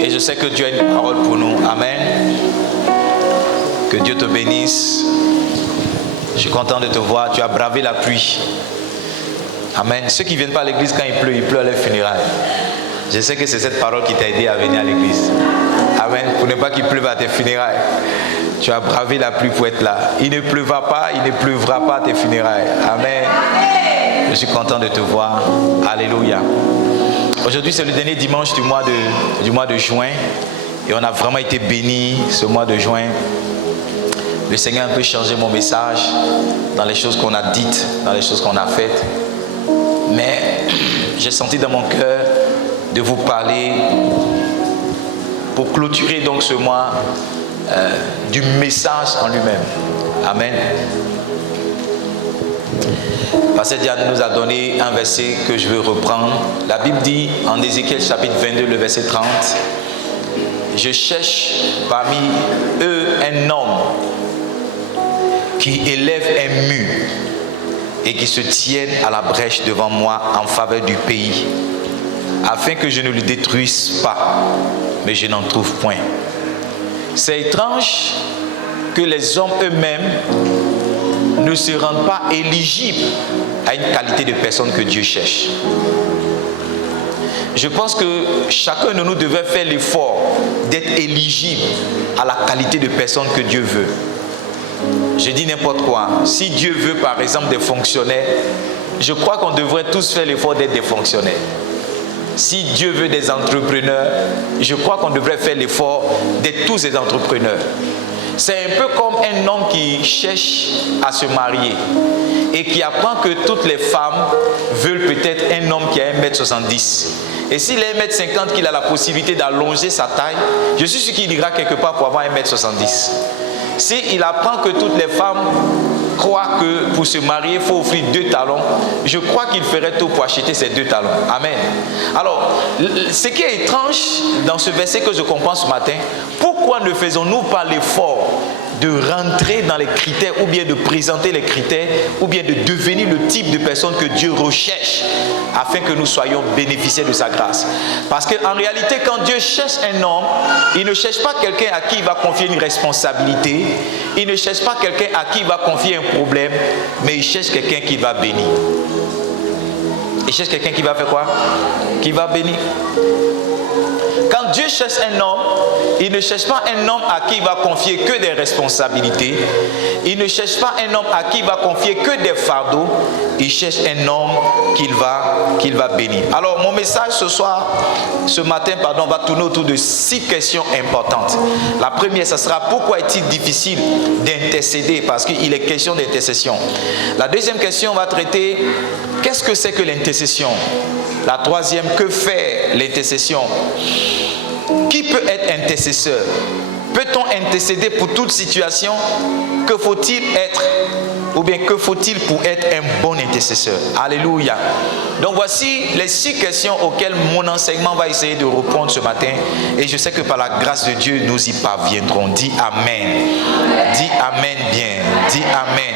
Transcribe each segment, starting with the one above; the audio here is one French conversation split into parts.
Et je sais que Dieu a une parole pour nous. Amen. Que Dieu te bénisse. Je suis content de te voir. Tu as bravé la pluie. Amen. Ceux qui ne viennent pas à l'église quand il pleut à les funérailles. Je sais que c'est cette parole qui t'a aidé à venir à l'église. Amen. Pour ne pas qu'il pleuve à tes funérailles. Tu as bravé la pluie pour être là. Il ne pleuvra pas, il ne pleuvra pas à tes funérailles. Amen. Je suis content de te voir. Alléluia. Aujourd'hui, c'est le dernier dimanche du mois de juin. Et on a vraiment été bénis ce mois de juin. Le Seigneur a un peu changé mon message dans les choses qu'on a dites, dans les choses qu'on a faites. Mais j'ai senti dans mon cœur de vous parler pour clôturer donc ce mois du message en lui-même. Amen. Pasteur Diane nous a donné un verset que je veux reprendre. La Bible dit en Ézéchiel chapitre 22, le verset 30, « Je cherche parmi eux un homme qui élève un mur et qui se tienne à la brèche devant moi en faveur du pays, afin que je ne le détruise pas, mais je n'en trouve point. » C'est étrange que les hommes eux-mêmes ne se rendent pas éligibles à une qualité de personne que Dieu cherche. Je pense que chacun de nous devait faire l'effort d'être éligible à la qualité de personne que Dieu veut. Je dis n'importe quoi. Si Dieu veut par exemple des fonctionnaires, je crois qu'on devrait tous faire l'effort d'être des fonctionnaires. Si Dieu veut des entrepreneurs, je crois qu'on devrait faire l'effort d'être tous des entrepreneurs. C'est un peu comme un homme qui cherche à se marier et qui apprend que toutes les femmes veulent peut-être un homme qui a 1m70. Et s'il a 1m50, qu'il a la possibilité d'allonger sa taille, je suis sûr qu'il ira quelque part pour avoir 1m70. S'il apprend que toutes les femmes croient que pour se marier, il faut offrir 2 talons, je crois qu'il ferait tout pour acheter ces 2 talons. Amen. Alors, ce qui est étrange dans ce verset que je comprends ce matin, pourquoi ne faisons-nous pas l'effort de rentrer dans les critères ou bien de présenter les critères ou bien de devenir le type de personne que Dieu recherche afin que nous soyons bénéficiaires de sa grâce? Parce qu'en réalité, quand Dieu cherche un homme, il ne cherche pas quelqu'un à qui il va confier une responsabilité, il ne cherche pas quelqu'un à qui il va confier un problème, mais il cherche quelqu'un qui va bénir. Il cherche quelqu'un qui va faire quoi? Qui va bénir. Quand Dieu cherche un homme, il ne cherche pas un homme à qui il va confier que des responsabilités. Il ne cherche pas un homme à qui il va confier que des fardeaux. Il cherche un homme qu'il va bénir. Alors mon message ce matin, va tourner autour de 6 questions importantes. La première, ce sera pourquoi est-il difficile d'intercéder? Parce qu'il est question d'intercession. La deuxième question va traiter qu'est-ce que c'est que l'intercession? La troisième, que faire l'intercession? Qui peut être intercesseur? Peut-on intercéder pour toute situation? Que faut-il être? Ou bien que faut-il pour être un bon intercesseur? Alléluia. Donc voici les 6 questions auxquelles mon enseignement va essayer de répondre ce matin. Et je sais que par la grâce de Dieu, nous y parviendrons. Dis Amen. Dis Amen bien. Dis Amen.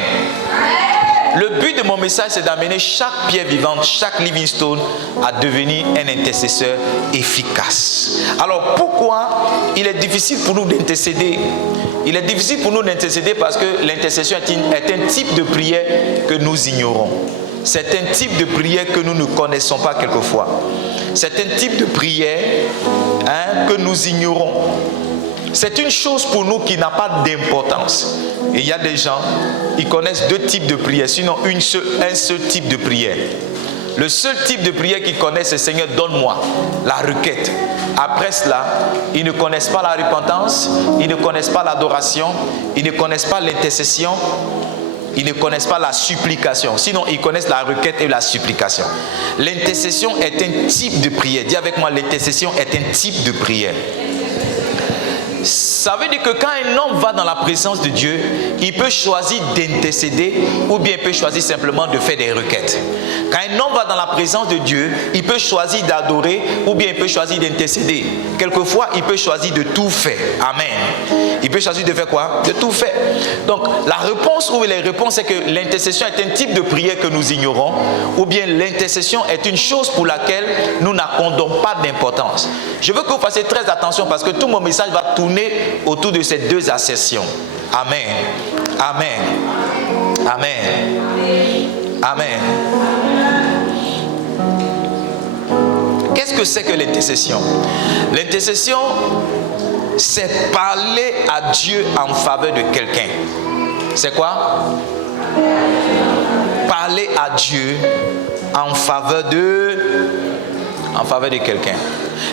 Le but de mon message, c'est d'amener chaque pierre vivante, chaque living stone à devenir un intercesseur efficace. Alors pourquoi il est difficile pour nous d'intercéder? Il est difficile pour nous d'intercéder parce que l'intercession est un type de prière que nous ignorons. C'est un type de prière que nous ne connaissons pas quelquefois. C'est un type de prière que nous ignorons. C'est une chose pour nous qui n'a pas d'importance. Et il y a des gens, ils connaissent 2 types de prières, sinon un seul type de prière. Le seul type de prière qu'ils connaissent, c'est Seigneur, donne-moi la requête. Après cela, ils ne connaissent pas la repentance, ils ne connaissent pas l'adoration, ils ne connaissent pas l'intercession, ils ne connaissent pas la supplication. Sinon, ils connaissent la requête et la supplication. L'intercession est un type de prière. Dis avec moi, l'intercession est un type de prière. Ça veut dire que quand un homme va dans la présence de Dieu, il peut choisir d'intercéder ou bien il peut choisir simplement de faire des requêtes. Quand un homme va dans la présence de Dieu, il peut choisir d'adorer ou bien il peut choisir d'intercéder. Quelquefois, il peut choisir de tout faire. Amen. il peut choisir de faire quoi? De tout faire. Donc la réponse ou les réponses, c'est que l'intercession est un type de prière que nous ignorons, ou bien l'intercession est une chose pour laquelle nous n'accordons pas d'importance. Je veux que vous fassiez très attention parce que tout mon message va tourner autour de ces deux assertions. Amen. Amen. Amen. Amen. Qu'est-ce que c'est que l'intercession? L'intercession, c'est parler à Dieu en faveur de quelqu'un. C'est quoi? Parler à Dieu en faveur de quelqu'un.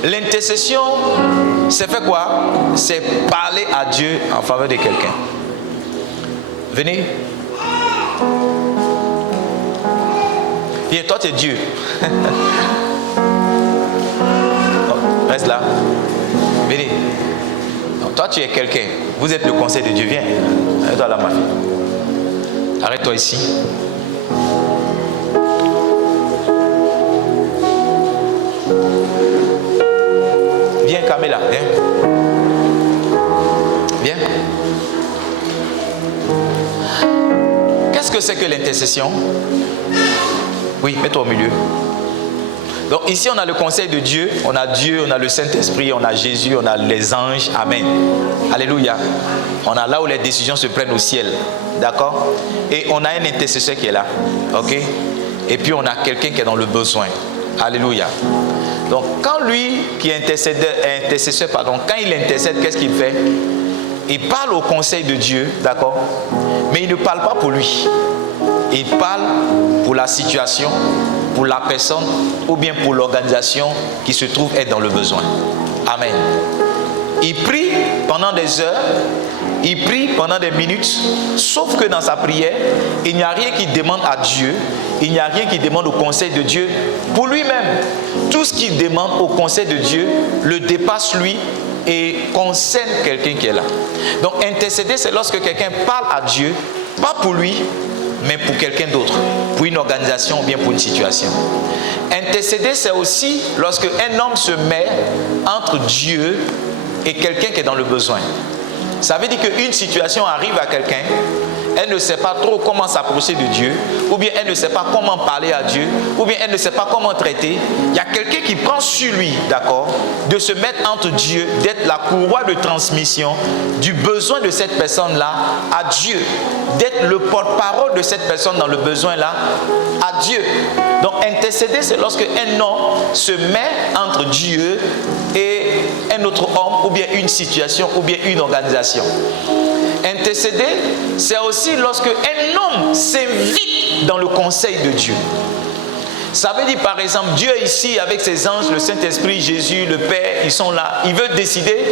L'intercession, c'est faire quoi? C'est parler à Dieu en faveur de quelqu'un. Venez. Viens, toi tu es Dieu. Reste là. Venez. Donc, toi tu es quelqu'un. Vous êtes le conseil de Dieu. Viens. Arrête-toi là, ma fille. Arrête-toi ici. Viens, Camilla. Viens. Viens. Qu'est-ce que c'est que l'intercession? Oui, mets-toi au milieu. Donc ici on a le conseil de Dieu, on a le Saint-Esprit, on a Jésus, on a les anges. Amen. Alléluia. On a là où les décisions se prennent au ciel. D'accord? Et on a un intercesseur qui est là. Ok? Et puis on a quelqu'un qui est dans le besoin. Alléluia. Donc quand lui qui est intercesseur, quand il intercède, qu'est-ce qu'il fait? Il parle au conseil de Dieu, d'accord? Mais il ne parle pas pour lui. Il parle pour la situation, pour la personne ou bien pour l'organisation qui se trouve être dans le besoin. Amen. Il prie pendant des heures, il prie pendant des minutes, sauf que dans sa prière, il n'y a rien qui demande à Dieu, il n'y a rien qui demande au conseil de Dieu pour lui-même. Tout ce qu'il demande au conseil de Dieu le dépasse lui et concerne quelqu'un qui est là. Donc intercéder, c'est lorsque quelqu'un parle à Dieu, pas pour lui, mais pour quelqu'un d'autre, pour une organisation ou bien pour une situation. Intercéder, c'est aussi lorsque un homme se met entre Dieu et quelqu'un qui est dans le besoin. Ça veut dire qu'une situation arrive à quelqu'un, elle ne sait pas trop comment s'approcher de Dieu, ou bien elle ne sait pas comment parler à Dieu, ou bien elle ne sait pas comment traiter. Il y a quelqu'un qui prend sur lui, d'accord, de se mettre entre Dieu, d'être la courroie de transmission du besoin de cette personne-là à Dieu, d'être le porte-parole de cette personne dans le besoin-là à Dieu. Donc intercéder, c'est lorsque un homme se met entre Dieu et un autre homme, ou bien une situation, ou bien une organisation. Intercéder, c'est aussi lorsque un homme s'invite dans le conseil de Dieu. Ça veut dire par exemple, Dieu est ici avec ses anges, le Saint-Esprit, Jésus, le Père, ils sont là. Il veut décider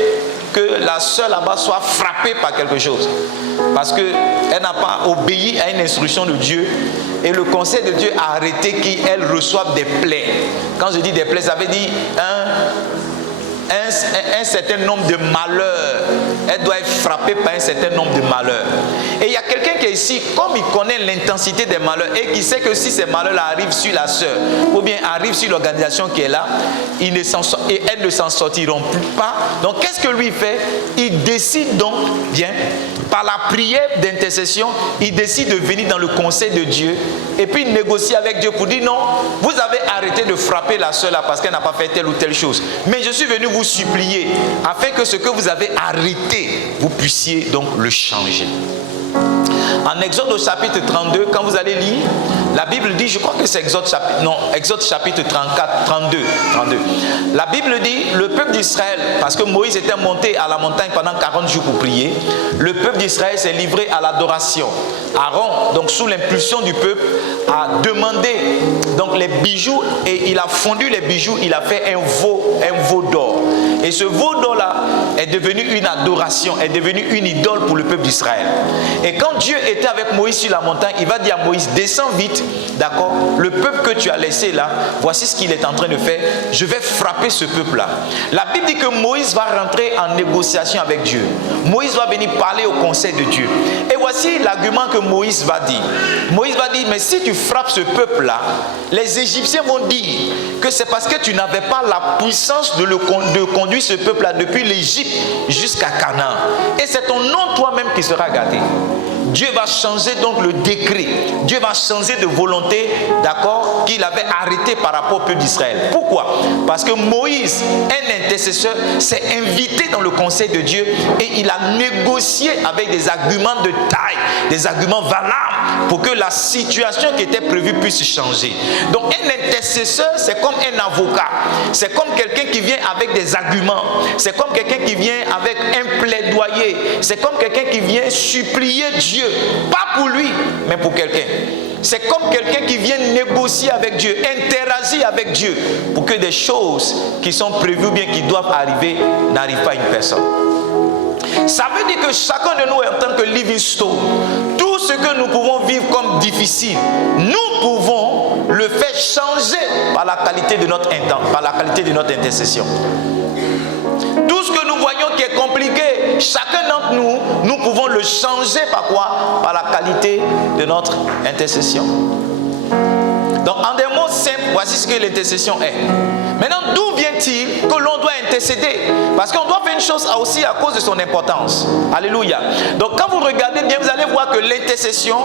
que la sœur là-bas soit frappée par quelque chose. Parce qu'elle n'a pas obéi à une instruction de Dieu. Et le conseil de Dieu a arrêté qu'elle reçoive des plaies. Quand je dis des plaies, ça veut dire un certain nombre de malheurs. Elle doit être frappée par un certain nombre de malheurs. Et il y a quelqu'un qui est ici, comme il connaît l'intensité des malheurs et qui sait que si ces malheurs-là arrivent sur la sœur ou bien arrivent sur l'organisation qui est là, elles ne s'en sortiront plus pas. Donc qu'est-ce que lui fait? Il décide donc, bien, par la prière d'intercession, il décide de venir dans le conseil de Dieu et puis négocier avec Dieu pour dire non, vous avez arrêté de frapper la sœur là parce qu'elle n'a pas fait telle ou telle chose. Mais je suis venu vous supplier afin que ce que vous avez arrêté, vous puissiez donc le changer. En Exode au chapitre 32, quand vous allez lire, la Bible dit, je crois que c'est Exode chapitre 32. La Bible dit, le peuple d'Israël, parce que Moïse était monté à la montagne pendant 40 jours pour prier, le peuple d'Israël s'est livré à l'adoration. Aaron, donc sous l'impulsion du peuple, a demandé donc les bijoux et il a fondu les bijoux, il a fait un veau d'or. Et ce veau d'or-là est devenu une adoration, est devenu une idole pour le peuple d'Israël. Et quand Dieu était avec Moïse sur la montagne, il va dire à Moïse, descends vite, d'accord, le peuple que tu as laissé là, voici ce qu'il est en train de faire, je vais frapper ce peuple-là. La Bible dit que Moïse va rentrer en négociation avec Dieu. Moïse va venir parler au conseil de Dieu. Et voici l'argument que Moïse va dire. Moïse va dire, mais si tu frappes ce peuple-là, les Égyptiens vont dire que c'est parce que tu n'avais pas la puissance de conduire conduit ce peuple-là depuis l'Égypte jusqu'à Canaan. Et c'est ton nom toi-même qui sera gâté. Dieu va changer donc le décret. Dieu va changer de volonté, d'accord, qu'il avait arrêté par rapport au peuple d'Israël. Pourquoi? Parce que Moïse, un intercesseur, s'est invité dans le conseil de Dieu et il a négocié avec des arguments de taille, des arguments valables pour que la situation qui était prévue puisse changer. Donc un intercesseur, c'est comme un avocat. C'est comme quelqu'un qui vient avec des arguments. C'est comme quelqu'un qui vient avec un plaidoyer. C'est comme quelqu'un qui vient supplier Dieu. Pas pour lui, mais pour quelqu'un. C'est comme quelqu'un qui vient négocier avec Dieu, interagir avec Dieu pour que des choses qui sont prévues, bien qui doivent arriver, n'arrivent pas à une personne. Ça veut dire que chacun de nous, en tant que Livingstone, tout ce que nous pouvons vivre comme difficile, nous pouvons le faire changer par la qualité de notre intercession. Tout ce que nous voyons qui est compliqué, chacun d'entre nous, nous pouvons le changer par quoi? Par la qualité de notre intercession. Donc en des mots simples, voici ce que l'intercession est. Maintenant, d'où vient-il que l'on doit intercéder? Parce qu'on doit faire une chose aussi à cause de son importance. Alléluia. Donc quand vous regardez bien, vous allez voir que l'intercession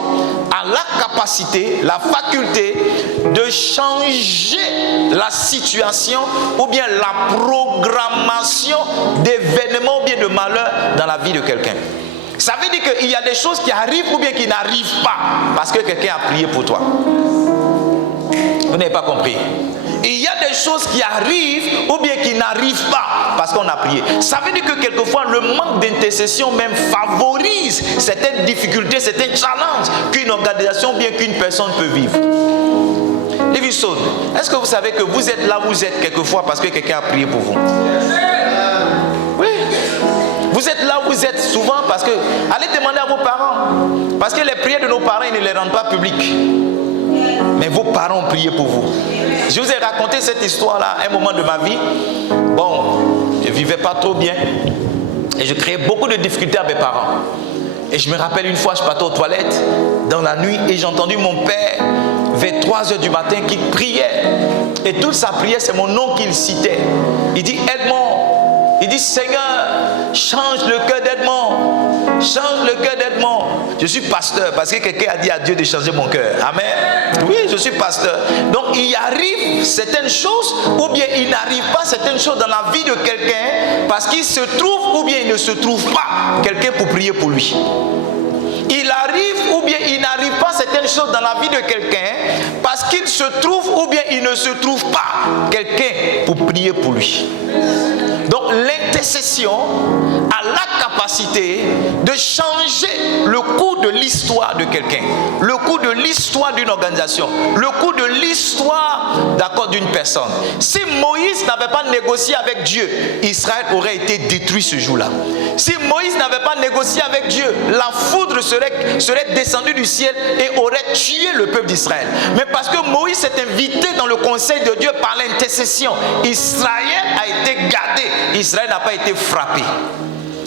a la capacité, la faculté de changer la situation ou bien la programmation d'événements ou bien de malheurs dans la vie de quelqu'un. Ça veut dire qu'il y a des choses qui arrivent ou bien qui n'arrivent pas parce que quelqu'un a prié pour toi. Vous n'avez pas compris. Il y a des choses qui arrivent ou bien qui n'arrivent pas parce qu'on a prié. Ça veut dire que quelquefois le manque d'intercession même favorise certaines difficultés, certains challenges qu'une organisation ou bien qu'une personne peut vivre. Livingstone, est-ce que vous savez que vous êtes là où vous êtes quelquefois parce que quelqu'un a prié pour vous? Oui. Vous êtes là où vous êtes souvent parce que... Allez demander à vos parents. Parce que les prières de nos parents, ils ne les rendent pas publiques. Mais vos parents ont prié pour vous. Je vous ai raconté cette histoire-là à un moment de ma vie. Bon, je ne vivais pas trop bien. Et je créais beaucoup de difficultés à mes parents. Et je me rappelle une fois, je partais aux toilettes dans la nuit et j'ai entendu mon père vers 3 heures du matin qui priait. Et toute sa prière, c'est mon nom qu'il citait. Il dit, Edmond. Il dit, Seigneur, change le cœur d'Edmond. Change le cœur d'Edmond. Je suis pasteur parce que quelqu'un a dit à Dieu de changer mon cœur. Amen. Oui, je suis pasteur. Donc il arrive certaines choses ou bien il n'arrive pas certaines choses dans la vie de quelqu'un parce qu'il se trouve ou bien il ne se trouve pas quelqu'un pour prier pour lui. Il arrive ou bien il n'arrive pas certaines choses dans la vie de quelqu'un parce qu'il se trouve ou bien il ne se trouve pas quelqu'un pour prier pour lui. Donc l'intercession a la capacité de changer le cours de l'histoire de quelqu'un, le cours de l'histoire d'une organisation, le cours de l'histoire d'une personne. Si Moïse n'avait pas négocié avec Dieu, Israël aurait été détruit ce jour-là. Si Moïse n'avait pas négocié avec Dieu, la foudre serait descendue du ciel et aurait tué le peuple d'Israël. Mais parce que Moïse s'est invité dans le conseil de Dieu par l'intercession, Israël a été gardé. Israël n'a pas été frappé.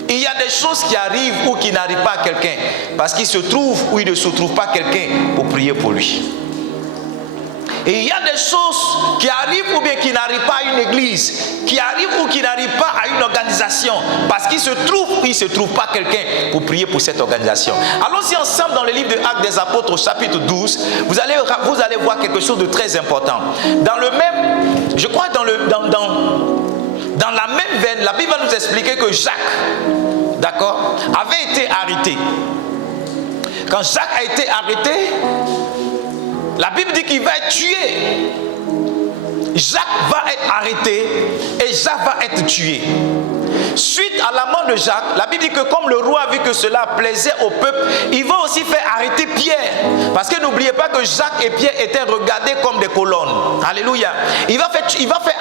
Il y a des choses qui arrivent ou qui n'arrivent pas à quelqu'un parce qu'il se trouve ou il ne se trouve pas quelqu'un pour prier pour lui. Et il y a des choses qui arrivent ou bien qui n'arrivent pas à une église, qui arrivent ou qui n'arrivent pas à une organisation parce qu'il se trouve ou il ne se trouve pas quelqu'un pour prier pour cette organisation. Allons-y ensemble dans le livre de Actes des Apôtres au chapitre 12. Vous allez voir quelque chose de très important. Dans le même, je crois dans la même veine, la Bible va nous expliquer que Jacques, d'accord, avait été arrêté. Quand Jacques a été arrêté, la Bible dit qu'il va être tué. Jacques va être arrêté et Jacques va être tué. Suite à la mort de Jacques, la Bible dit que comme le roi a vu que cela plaisait au peuple, il va aussi faire arrêter Pierre. Parce que n'oubliez pas que Jacques et Pierre étaient regardés comme des colonnes. Alléluia. Il va faire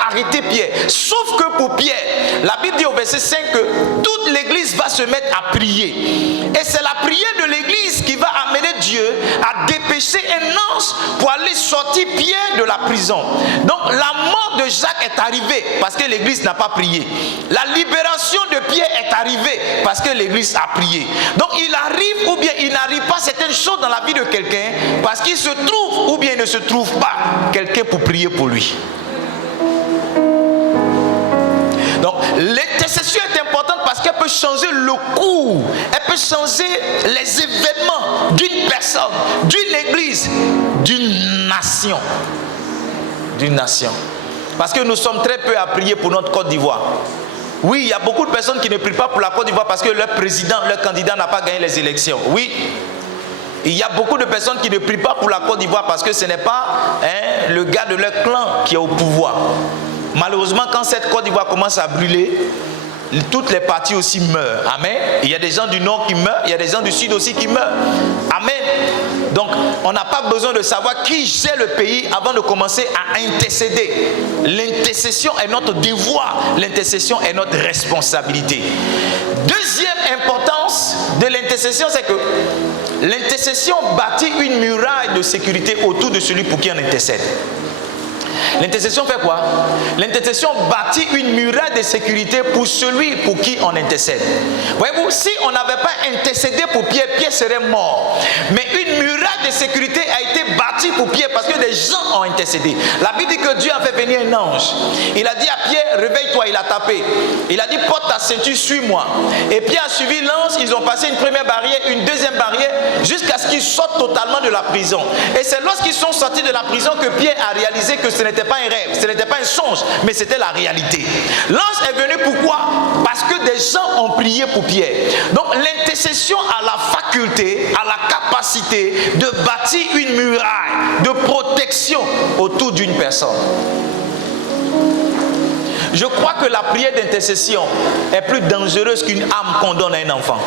arrêter Pierre. Sauf que pour Pierre, la Bible dit au verset 5 que toute l'église va se mettre à prier. Et c'est la prière de l'église qui va amener Dieu à dépêcher un ange pour aller sortir Pierre de la prison. Donc la mort de Jacques est arrivée parce que l'église n'a pas prié. La libération de Pierre est arrivée parce que l'église a prié. Donc il arrive ou bien il n'arrive pas certaines choses dans la vie de quelqu'un parce qu'il se trouve ou bien il ne se trouve pas quelqu'un pour prier pour lui. Donc changer le cours, elle peut changer les événements d'une personne, d'une église, d'une nation. D'une nation. Parce que nous sommes très peu à prier pour notre Côte d'Ivoire. Oui, il y a beaucoup de personnes qui ne prient pas pour la Côte d'Ivoire parce que leur président, leur candidat n'a pas gagné les élections. Oui. Il y a beaucoup de personnes qui ne prient pas pour la Côte d'Ivoire parce que ce n'est pas le gars de leur clan qui est au pouvoir. Malheureusement, quand cette Côte d'Ivoire commence à brûler, toutes les parties aussi meurent. Amen. Il y a des gens du nord qui meurent, il y a des gens du sud aussi qui meurent. Amen. Donc, on n'a pas besoin de savoir qui gère le pays avant de commencer à intercéder. L'intercession est notre devoir, l'intercession est notre responsabilité. Deuxième importance de l'intercession, c'est que l'intercession bâtit une muraille de sécurité autour de celui pour qui on intercède. L'intercession fait quoi? L'intercession bâtit une muraille de sécurité pour celui pour qui on intercède. Voyez-vous, si on n'avait pas intercédé pour Pierre, Pierre serait mort. Mais une muraille de sécurité a été bâtie pour Pierre parce que des gens ont intercédé. La Bible dit que Dieu a fait venir un ange. Il a dit à Pierre, réveille-toi, il a tapé. Il a dit, porte ta ceinture, suis-moi. Et Pierre a suivi l'ange, ils ont passé une première barrière, une deuxième barrière, jusqu'à ce qu'ils sortent totalement de la prison. Et c'est lorsqu'ils sont sortis de la prison que Pierre a réalisé que ce n'était pas un rêve, ce n'était pas un songe, mais c'était la réalité. L'ange est venu pourquoi? Parce que des gens ont prié pour Pierre. Donc l'intercession a la faculté, a la capacité de bâtir une muraille de protection autour d'une personne. Je crois que la prière d'intercession est plus dangereuse qu'une âme qu'on donne à un enfant.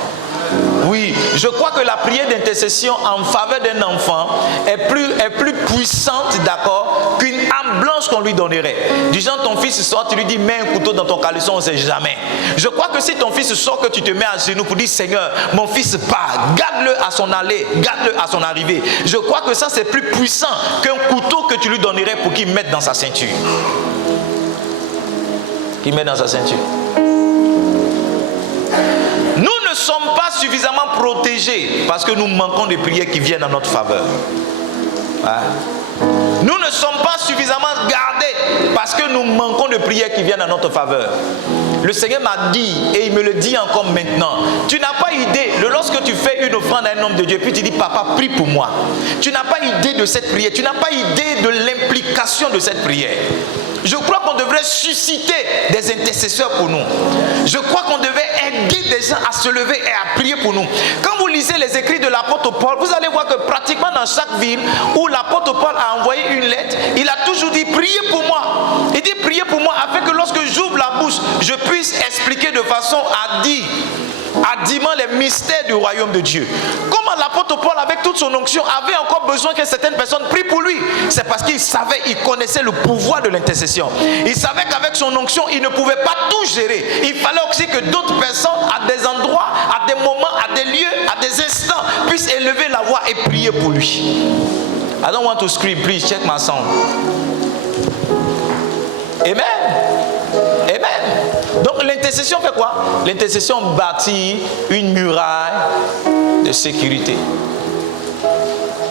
Oui, je crois que la prière d'intercession en faveur d'un enfant est plus puissante, d'accord, qu'une âme blanche qu'on lui donnerait. Du genre, ton fils sort, tu lui dis, mets un couteau dans ton caleçon, on ne sait jamais. Je crois que si ton fils sort, que tu te mets à genoux pour dire, Seigneur, mon fils part, garde-le à son aller, garde-le à son arrivée. Je crois que ça, c'est plus puissant qu'un couteau que tu lui donnerais pour qu'il mette dans sa ceinture. Qu'il mette dans sa ceinture. Nous ne sommes pas suffisamment protégés parce que nous manquons de prières qui viennent en notre faveur. Nous ne sommes pas suffisamment gardés parce que nous manquons de prières qui viennent en notre faveur. Le Seigneur m'a dit, et il me le dit encore maintenant, tu n'as pas idée, lorsque tu fais une offrande à un homme de Dieu, puis tu dis, papa, prie pour moi. Tu n'as pas idée de cette prière, tu n'as pas idée de l'implication de cette prière. Je crois qu'on devrait susciter des intercesseurs pour nous. Je crois qu'on devait aider des gens à se lever et à prier pour nous. Quand vous lisez les écrits de l'apôtre Paul, vous allez voir que pratiquement dans chaque ville où l'apôtre Paul a envoyé une lettre, il a toujours dit, priez pour moi. Il dit, priez pour moi afin que lorsque j'ouvre la bouche, je puisse expliquer de façon hardiment les mystères du royaume de Dieu. Comment l'apôtre Paul, avec toute son onction, avait encore besoin que certaines personnes prient pour lui? C'est parce qu'il savait, il connaissait le pouvoir de l'intercession. Il savait qu'avec son onction, il ne pouvait pas tout gérer. Il fallait aussi que d'autres personnes, à des endroits, à des moments, à des lieux, à des instants, puissent élever la voix et prier pour lui. I don't want to scream, please check my sound. Amen. Amen. Donc l'intercession fait quoi? L'intercession bâtit une muraille de sécurité.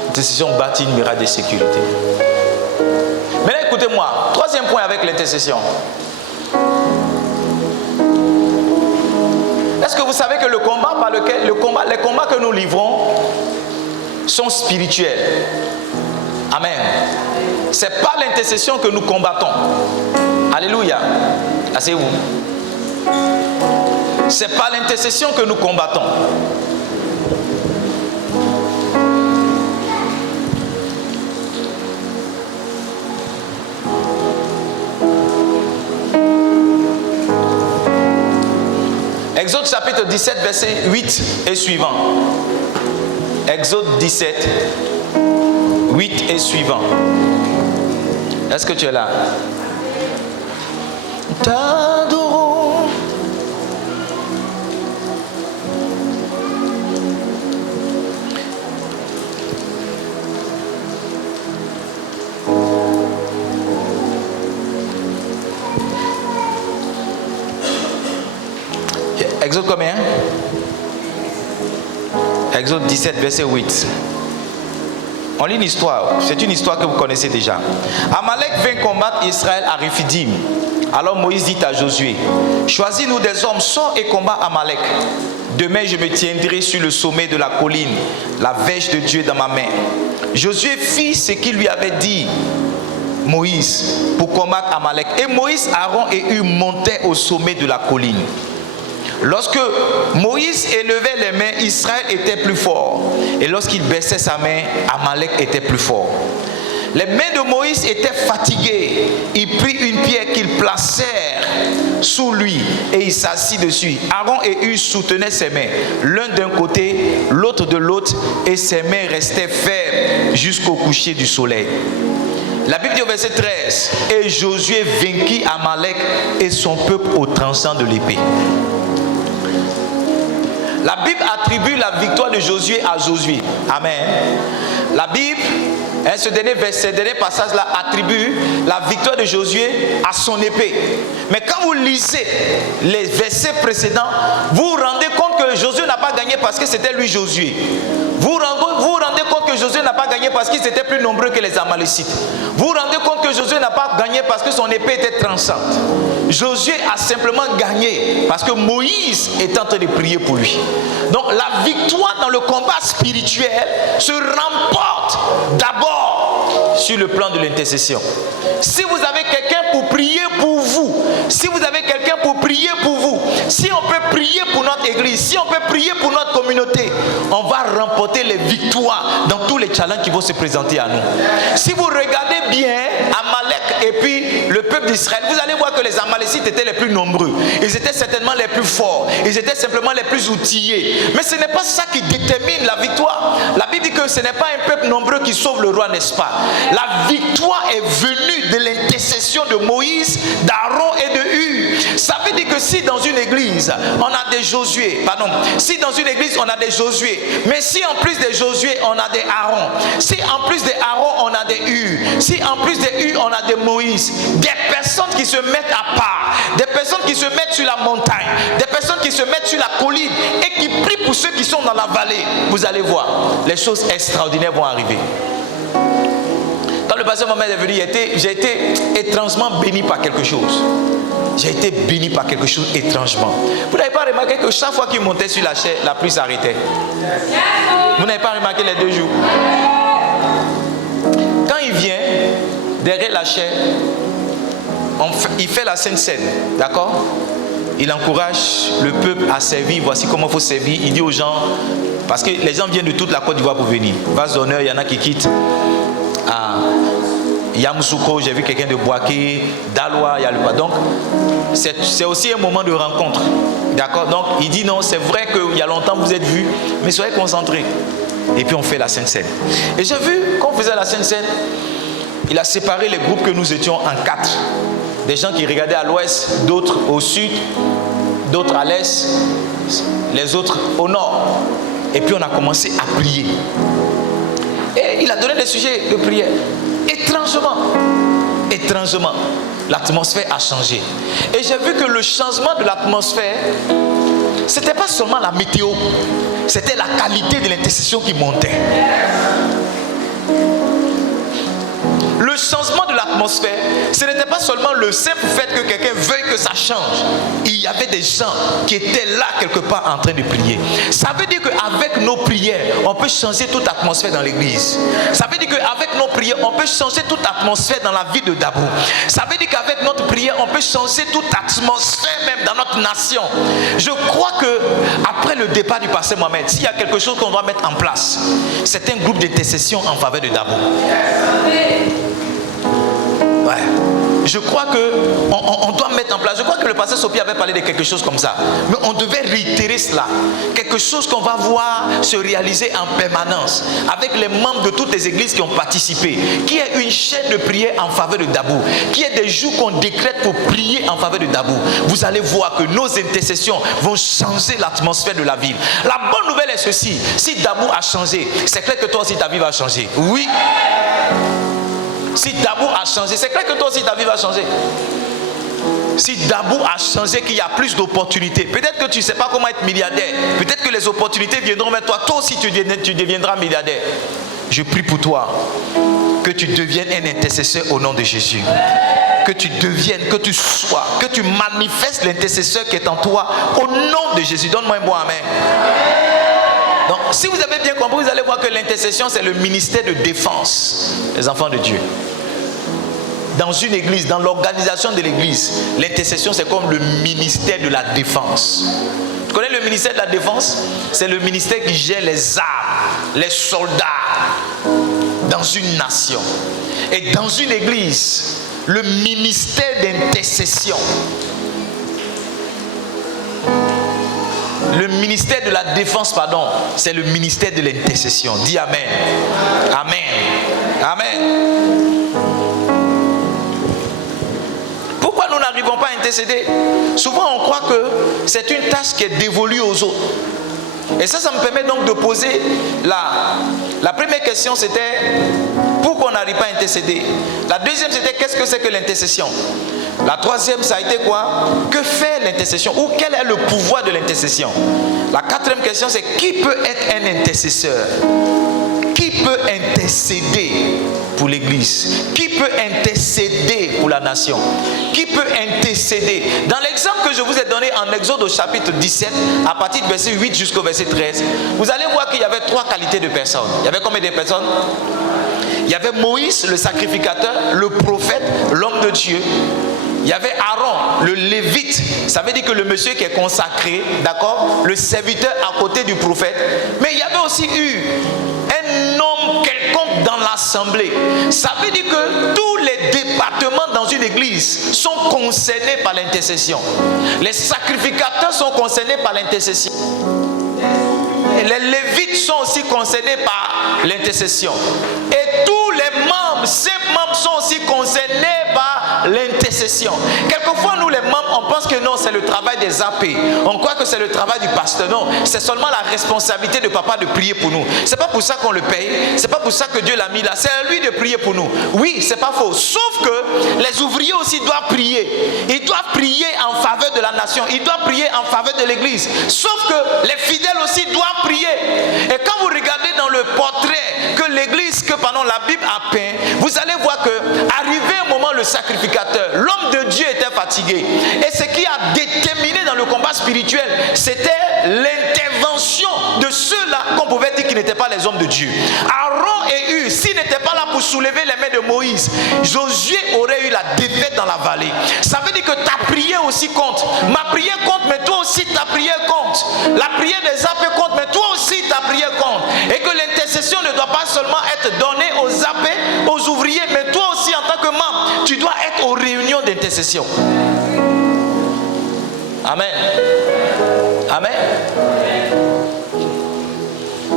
L'intercession bâtit une muraille de sécurité. Maintenant écoutez-moi, troisième point avec l'intercession. Est-ce que vous savez que les combats que nous livrons sont spirituels? Amen. C'est pas l'intercession que nous combattons. Alléluia. Asseyez-vous. C'est pas l'intercession que nous combattons. Exode chapitre 17, verset 8 et suivant. Exode 17, 8 et suivant. Est-ce que tu es là? T'adorons. Exode combien? Exode 17, verset 8. On lit une histoire. C'est une histoire que vous connaissez déjà. Amalek vint combattre Israël à Rephidim. Alors Moïse dit à Josué, choisis-nous des hommes, sors et combat Amalek. Demain je me tiendrai sur le sommet de la colline, la verge de Dieu dans ma main. Josué fit ce qu'il lui avait dit Moïse pour combattre Amalek. Et Moïse, Aaron et Hur montaient au sommet de la colline. Lorsque Moïse élevait les mains, Israël était plus fort. Et lorsqu'il baissait sa main, Amalek était plus fort. Les mains de Moïse étaient fatiguées. Il prit une pierre qu'ils placèrent sous lui et il s'assit dessus. Aaron et Hur soutenaient ses mains, l'un d'un côté, l'autre de l'autre, et ses mains restaient fermes jusqu'au coucher du soleil. La Bible dit au verset 13, et Josué vainquit Amalek et son peuple au tranchant de l'épée. La Bible attribue la victoire de Josué à Josué. Amen. La Bible, ce dernier passage-là attribue la victoire de Josué à son épée. Mais quand vous lisez les versets précédents, vous vous rendez compte que Josué n'a pas gagné parce que c'était lui Josué. Vous vous rendez compte que Josué n'a pas gagné parce qu'ils étaient plus nombreux que les Amalécites. Vous vous rendez compte que Josué n'a pas gagné parce que son épée était tranchante. Josué a simplement gagné parce que Moïse est en train de prier pour lui. Donc la victoire dans le combat spirituel se remporte d'abord sur le plan de l'intercession. Si vous avez quelqu'un pour prier pour vous, si vous avez quelqu'un pour prier pour vous, si on peut prier pour notre église, si on peut prier pour notre communauté, on va remporter les victoires dans tous les challenges qui vont se présenter à nous. Si vous regardez bien Amalek et puis le peuple d'Israël, vous allez voir que les Amalécites étaient les plus nombreux. Ils étaient certainement les plus forts. Ils étaient simplement les plus outillés. Mais ce n'est pas ça qui détermine la victoire. La Bible dit que ce n'est pas un peuple nombreux qui sauve le roi, n'est-ce pas? La victoire est venue de l'intercession de Moïse, d'Aaron et de Hur. Ça veut dire que si dans une église, on a des Josué, si dans une église, on a des Josué, mais si en plus des Josué, on a des Aaron, si en plus des Aaron, on a des Hur, si en plus des Hur, on a des Moïse, des personnes qui se mettent à part, des personnes qui se mettent sur la montagne, des personnes qui se mettent sur la colline et qui prient pour ceux qui sont dans la vallée, vous allez voir, les choses extraordinaires vont arriver. Quand le pasteur Mohamed est venu, j'ai été étrangement béni par quelque chose. J'ai été béni par quelque chose étrangement. Vous n'avez pas remarqué que chaque fois qu'il montait sur la chaise, la pluie s'arrêtait? Vous n'avez pas remarqué les 2 jours? Quand il vient derrière la chaise, il fait la Sainte Seine, d'accord? Il encourage le peuple à servir. Voici comment il faut servir. Il dit aux gens, parce que les gens viennent de toute la Côte d'Ivoire pour venir. Vase d'honneur, il y en a qui quittent à Yamoussoukro, j'ai vu quelqu'un de Boaké, d'Aloa, il y a le pas. Donc, c'est aussi un moment de rencontre. D'accord? Donc, il dit non, c'est vrai qu'il y a longtemps vous êtes vus, mais soyez concentrés. Et puis, on fait la Sainte Seine. Et j'ai vu, quand on faisait la Sainte Seine, il a séparé les groupes que nous étions en 4. Des gens qui regardaient à l'ouest, d'autres au sud, d'autres à l'est, les autres au nord. Et puis, on a commencé à prier. Et il a donné des sujets de prière. Étrangement, l'atmosphère a changé. Et j'ai vu que le changement de l'atmosphère, c'était pas seulement la météo, c'était la qualité de l'intercession qui montait. Le changement de l'atmosphère, ce n'était pas seulement le simple fait que quelqu'un veuille que ça change. Il y avait des gens qui étaient là quelque part en train de prier. Ça veut dire qu'avec nos prières, on peut changer toute atmosphère dans l'église. Ça veut dire qu'avec nos prières, on peut changer toute atmosphère dans la vie de Dabou. Ça veut dire qu'avec notre prière, on peut changer toute atmosphère même dans notre nation. Je crois que après le départ du pasteur Mohamed, s'il y a quelque chose qu'on doit mettre en place, c'est un groupe d'intercession en faveur de Dabou. Ouais. Je crois qu'on doit mettre en place. Je crois que le pasteur Sophie avait parlé de quelque chose comme ça. Mais on devait réitérer cela. Quelque chose qu'on va voir se réaliser en permanence. Avec les membres de toutes les églises qui ont participé. Qui est une chaîne de prière en faveur de Dabou. Qui est des jours qu'on décrète pour prier en faveur de Dabou. Vous allez voir que nos intercessions vont changer l'atmosphère de la ville. La bonne nouvelle est ceci. Si Dabou a changé, c'est clair que toi aussi ta vie va changer. Oui. Si Dabou a changé, c'est clair que toi aussi ta vie va changer. Si Dabou a changé, qu'il y a plus d'opportunités, peut-être que tu ne sais pas comment être milliardaire, peut-être que les opportunités viendront vers toi, toi aussi tu deviendras milliardaire. Je prie pour toi que tu deviennes un intercesseur au nom de Jésus. que tu deviennes, que tu sois, que tu manifestes l'intercesseur qui est en toi au nom de Jésus. Donne-moi un bon amen. Donc, si vous avez bien compris, vous allez voir que l'intercession, c'est le ministère de défense des enfants de Dieu. Dans une église, dans l'organisation de l'église, l'intercession, c'est comme le ministère de la défense. Tu connais le ministère de la défense? C'est le ministère qui gère les armes, les soldats dans une nation. Et dans une église, le ministère d'intercession, le ministère de la défense, pardon, c'est le ministère de l'intercession. Dis Amen. Amen. Amen. Pourquoi nous n'arrivons pas à intercéder? Souvent on croit que c'est une tâche qui est dévolue aux autres. Et ça me permet donc de poser la première question, c'était pourquoi on n'arrive pas à intercéder. La deuxième, c'était qu'est-ce que c'est que l'intercession. La troisième, ça a été quoi? Que fait l'intercession? Ou quel est le pouvoir de l'intercession? La quatrième question, c'est qui peut être un intercesseur? Qui peut intercéder pour l'église? Qui peut intercéder pour la nation? Qui peut intercéder? Dans l'exemple que je vous ai donné en Exode au chapitre 17, à partir du verset 8 jusqu'au verset 13, vous allez voir qu'il y avait 3 qualités de personnes. Il y avait combien de personnes? Il y avait Moïse, le sacrificateur, le prophète, l'homme de Dieu. Il y avait Aaron, le lévite, ça veut dire que le monsieur qui est consacré, d'accord, le serviteur à côté du prophète. Mais il y avait aussi eu un homme quelconque dans l'assemblée. Ça veut dire que tous les départements dans une église sont concernés par l'intercession. Les sacrificateurs sont concernés par l'intercession. Les lévites sont aussi concernés par l'intercession. Et tous les membres, ces membres sont aussi concernés par l'intercession. Quelquefois, nous les membres, on pense que non, c'est le travail des AP. On croit que c'est le travail du pasteur. Non, c'est seulement la responsabilité de papa de prier pour nous. C'est pas pour ça qu'on le paye. C'est pas pour ça que Dieu l'a mis là. C'est à lui de prier pour nous. Oui, c'est pas faux. Sauf que les ouvriers aussi doivent prier. Ils doivent prier en faveur de la nation. Ils doivent prier en faveur de l'église. Sauf que les fidèles aussi doivent prier. Et quand vous regardez dans le portrait que l'église, que pendant la Bible a peint, vous allez voir que arrivé un moment, le sacrificateur, l'homme de Dieu était fatigué. Et ce qui a déterminé dans le combat spirituel, c'était l'intervention de ceux-là qu'on pouvait dire qu'ils n'étaient pas les hommes de Dieu. Aaron et Hur, s'ils n'étaient pas là pour soulever les mains de Moïse, Josué aurait eu la défaite dans la vallée. Ça veut dire que ta prière aussi compte. Ma prière compte, mais toi aussi ta prière compte. La prière des AP compte, mais toi aussi ta prière compte. Et que l'intercession ne doit pas seulement être donnée aux AP, aux ouvriers, mais toi aussi en tant que membre, tu dois être aux réunions d'intercession. Amen. Amen.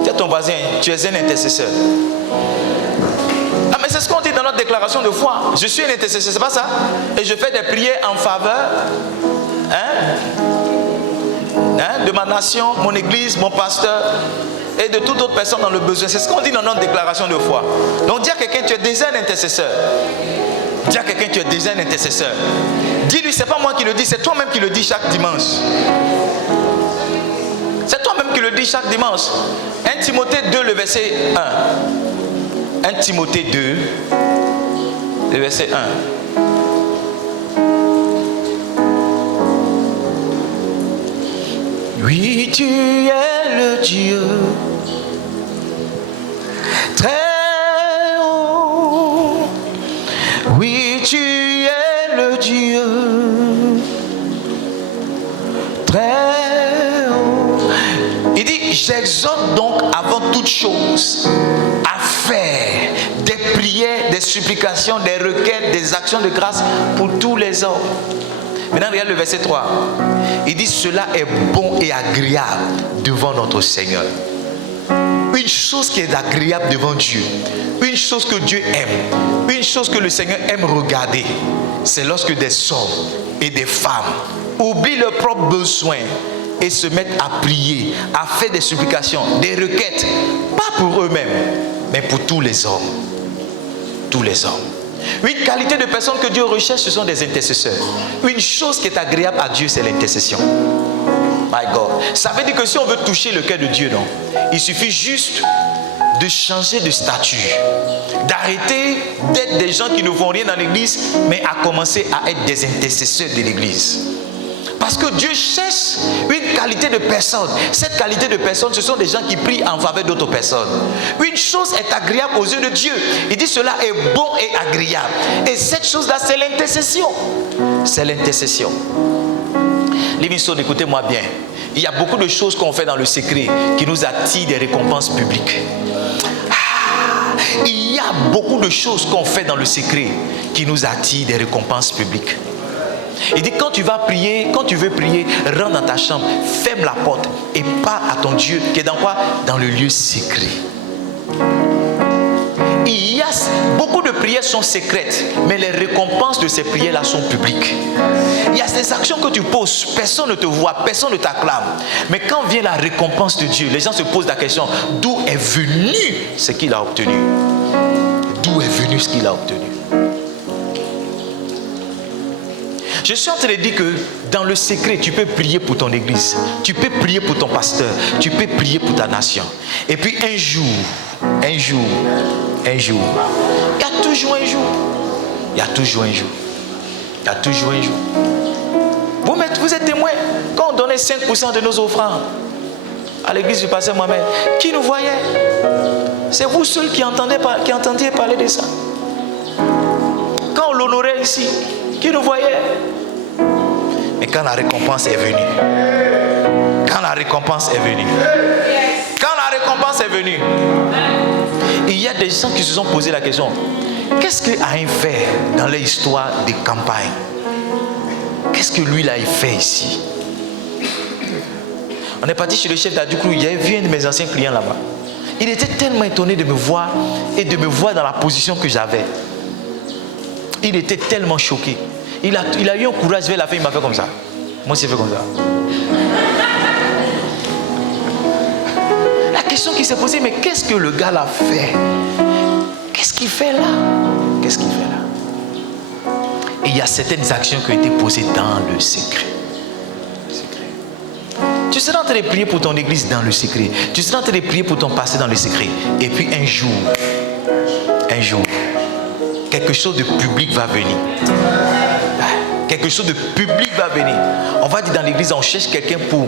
Dis à ton voisin, tu es un intercesseur. Ah, mais c'est ce qu'on dit dans notre déclaration de foi. Je suis un intercesseur, c'est pas ça? Et je fais des prières en faveur de ma nation, mon église, mon pasteur et de toute autre personne dans le besoin. C'est ce qu'on dit dans notre déclaration de foi. Donc dis à quelqu'un, tu es déjà un intercesseur. Dis à quelqu'un, tu es déjà un intercesseur. Dis-lui, c'est pas moi qui le dis, c'est toi-même qui le dis chaque dimanche. C'est toi-même qui le dis chaque dimanche. 1 Timothée 2, le verset 1. 1 Timothée 2, le verset 1. Oui, tu es le Dieu très haut. Oui, tu es le Dieu très haut. Il dit, j'exhorte donc avant toute chose à faire des prières, des supplications, des requêtes, des actions de grâce pour tous les hommes. Maintenant, regarde le verset 3. Il dit, cela est bon et agréable devant notre Seigneur. Une chose qui est agréable devant Dieu, une chose que Dieu aime, une chose que le Seigneur aime regarder, c'est lorsque des hommes et des femmes oublient leurs propres besoins et se mettent à prier, à faire des supplications, des requêtes, pas pour eux-mêmes, mais pour tous les hommes. Tous les hommes. Une qualité de personnes que Dieu recherche, ce sont des intercesseurs. Une chose qui est agréable à Dieu, c'est l'intercession. My God. Ça veut dire que si on veut toucher le cœur de Dieu, non, il suffit juste de changer de statut, d'arrêter d'être des gens qui ne font rien dans l'église, mais à commencer à être des intercesseurs de l'église. Parce que Dieu cherche une qualité de personne. Cette qualité de personne, ce sont des gens qui prient en faveur d'autres personnes. Une chose est agréable aux yeux de Dieu. Il dit cela est bon et agréable. Et cette chose-là, c'est l'intercession. C'est l'intercession. Livingstone, écoutez-moi bien. Il y a beaucoup de choses qu'on fait dans le secret qui nous attirent des récompenses publiques. Il y a beaucoup de choses qu'on fait dans le secret qui nous attirent des récompenses publiques. Il dit quand tu vas prier, quand tu veux prier, rentre dans ta chambre, ferme la porte et parle à ton Dieu qui est dans quoi? Dans le lieu secret. Il y a beaucoup de prières sont secrètes, mais les récompenses de ces prières-là sont publiques. Il y a des actions que tu poses, personne ne te voit, personne ne t'acclame. Mais quand vient la récompense de Dieu, les gens se posent la question, d'où est venu ce qu'il a obtenu? D'où est venu ce qu'il a obtenu? Je suis en train de dire que dans le secret, tu peux prier pour ton église, tu peux prier pour ton pasteur, tu peux prier pour ta nation. Et puis un jour, il y a toujours un jour. Il y a toujours un jour. Il y a toujours un jour. Vous êtes témoins. Quand on donnait 5% de nos offrandes à l'église du pasteur Mohamed, qui nous voyait? C'est vous seuls qui entendiez parler de ça. Quand on l'honorait ici, qui nous voyait? Mais quand la récompense est venue, il y a des gens qui se sont posé la question, qu'est-ce que Aïn fait dans l'histoire des campagnes? Qu'est-ce que lui, là, il fait ici? On est parti chez le chef d'Adjoukrou, il y avait vu un de mes anciens clients là-bas. Il était tellement étonné de me voir et de me voir dans la position que j'avais. Il était tellement choqué. Il a eu un courage vers la fin, il m'a fait comme ça. Moi, j'ai fait comme ça. La question qui s'est posée, mais qu'est-ce que le gars là fait? Qu'est-ce qu'il fait là? Qu'est-ce qu'il fait là? Et il y a certaines actions qui ont été posées dans le secret. Tu seras en train de prier pour ton église dans le secret. Tu seras en train de prier pour ton pasteur dans le secret. Et puis un jour, quelque chose de public va venir. Quelque chose de public va venir. On va dire dans l'église, on cherche quelqu'un pour.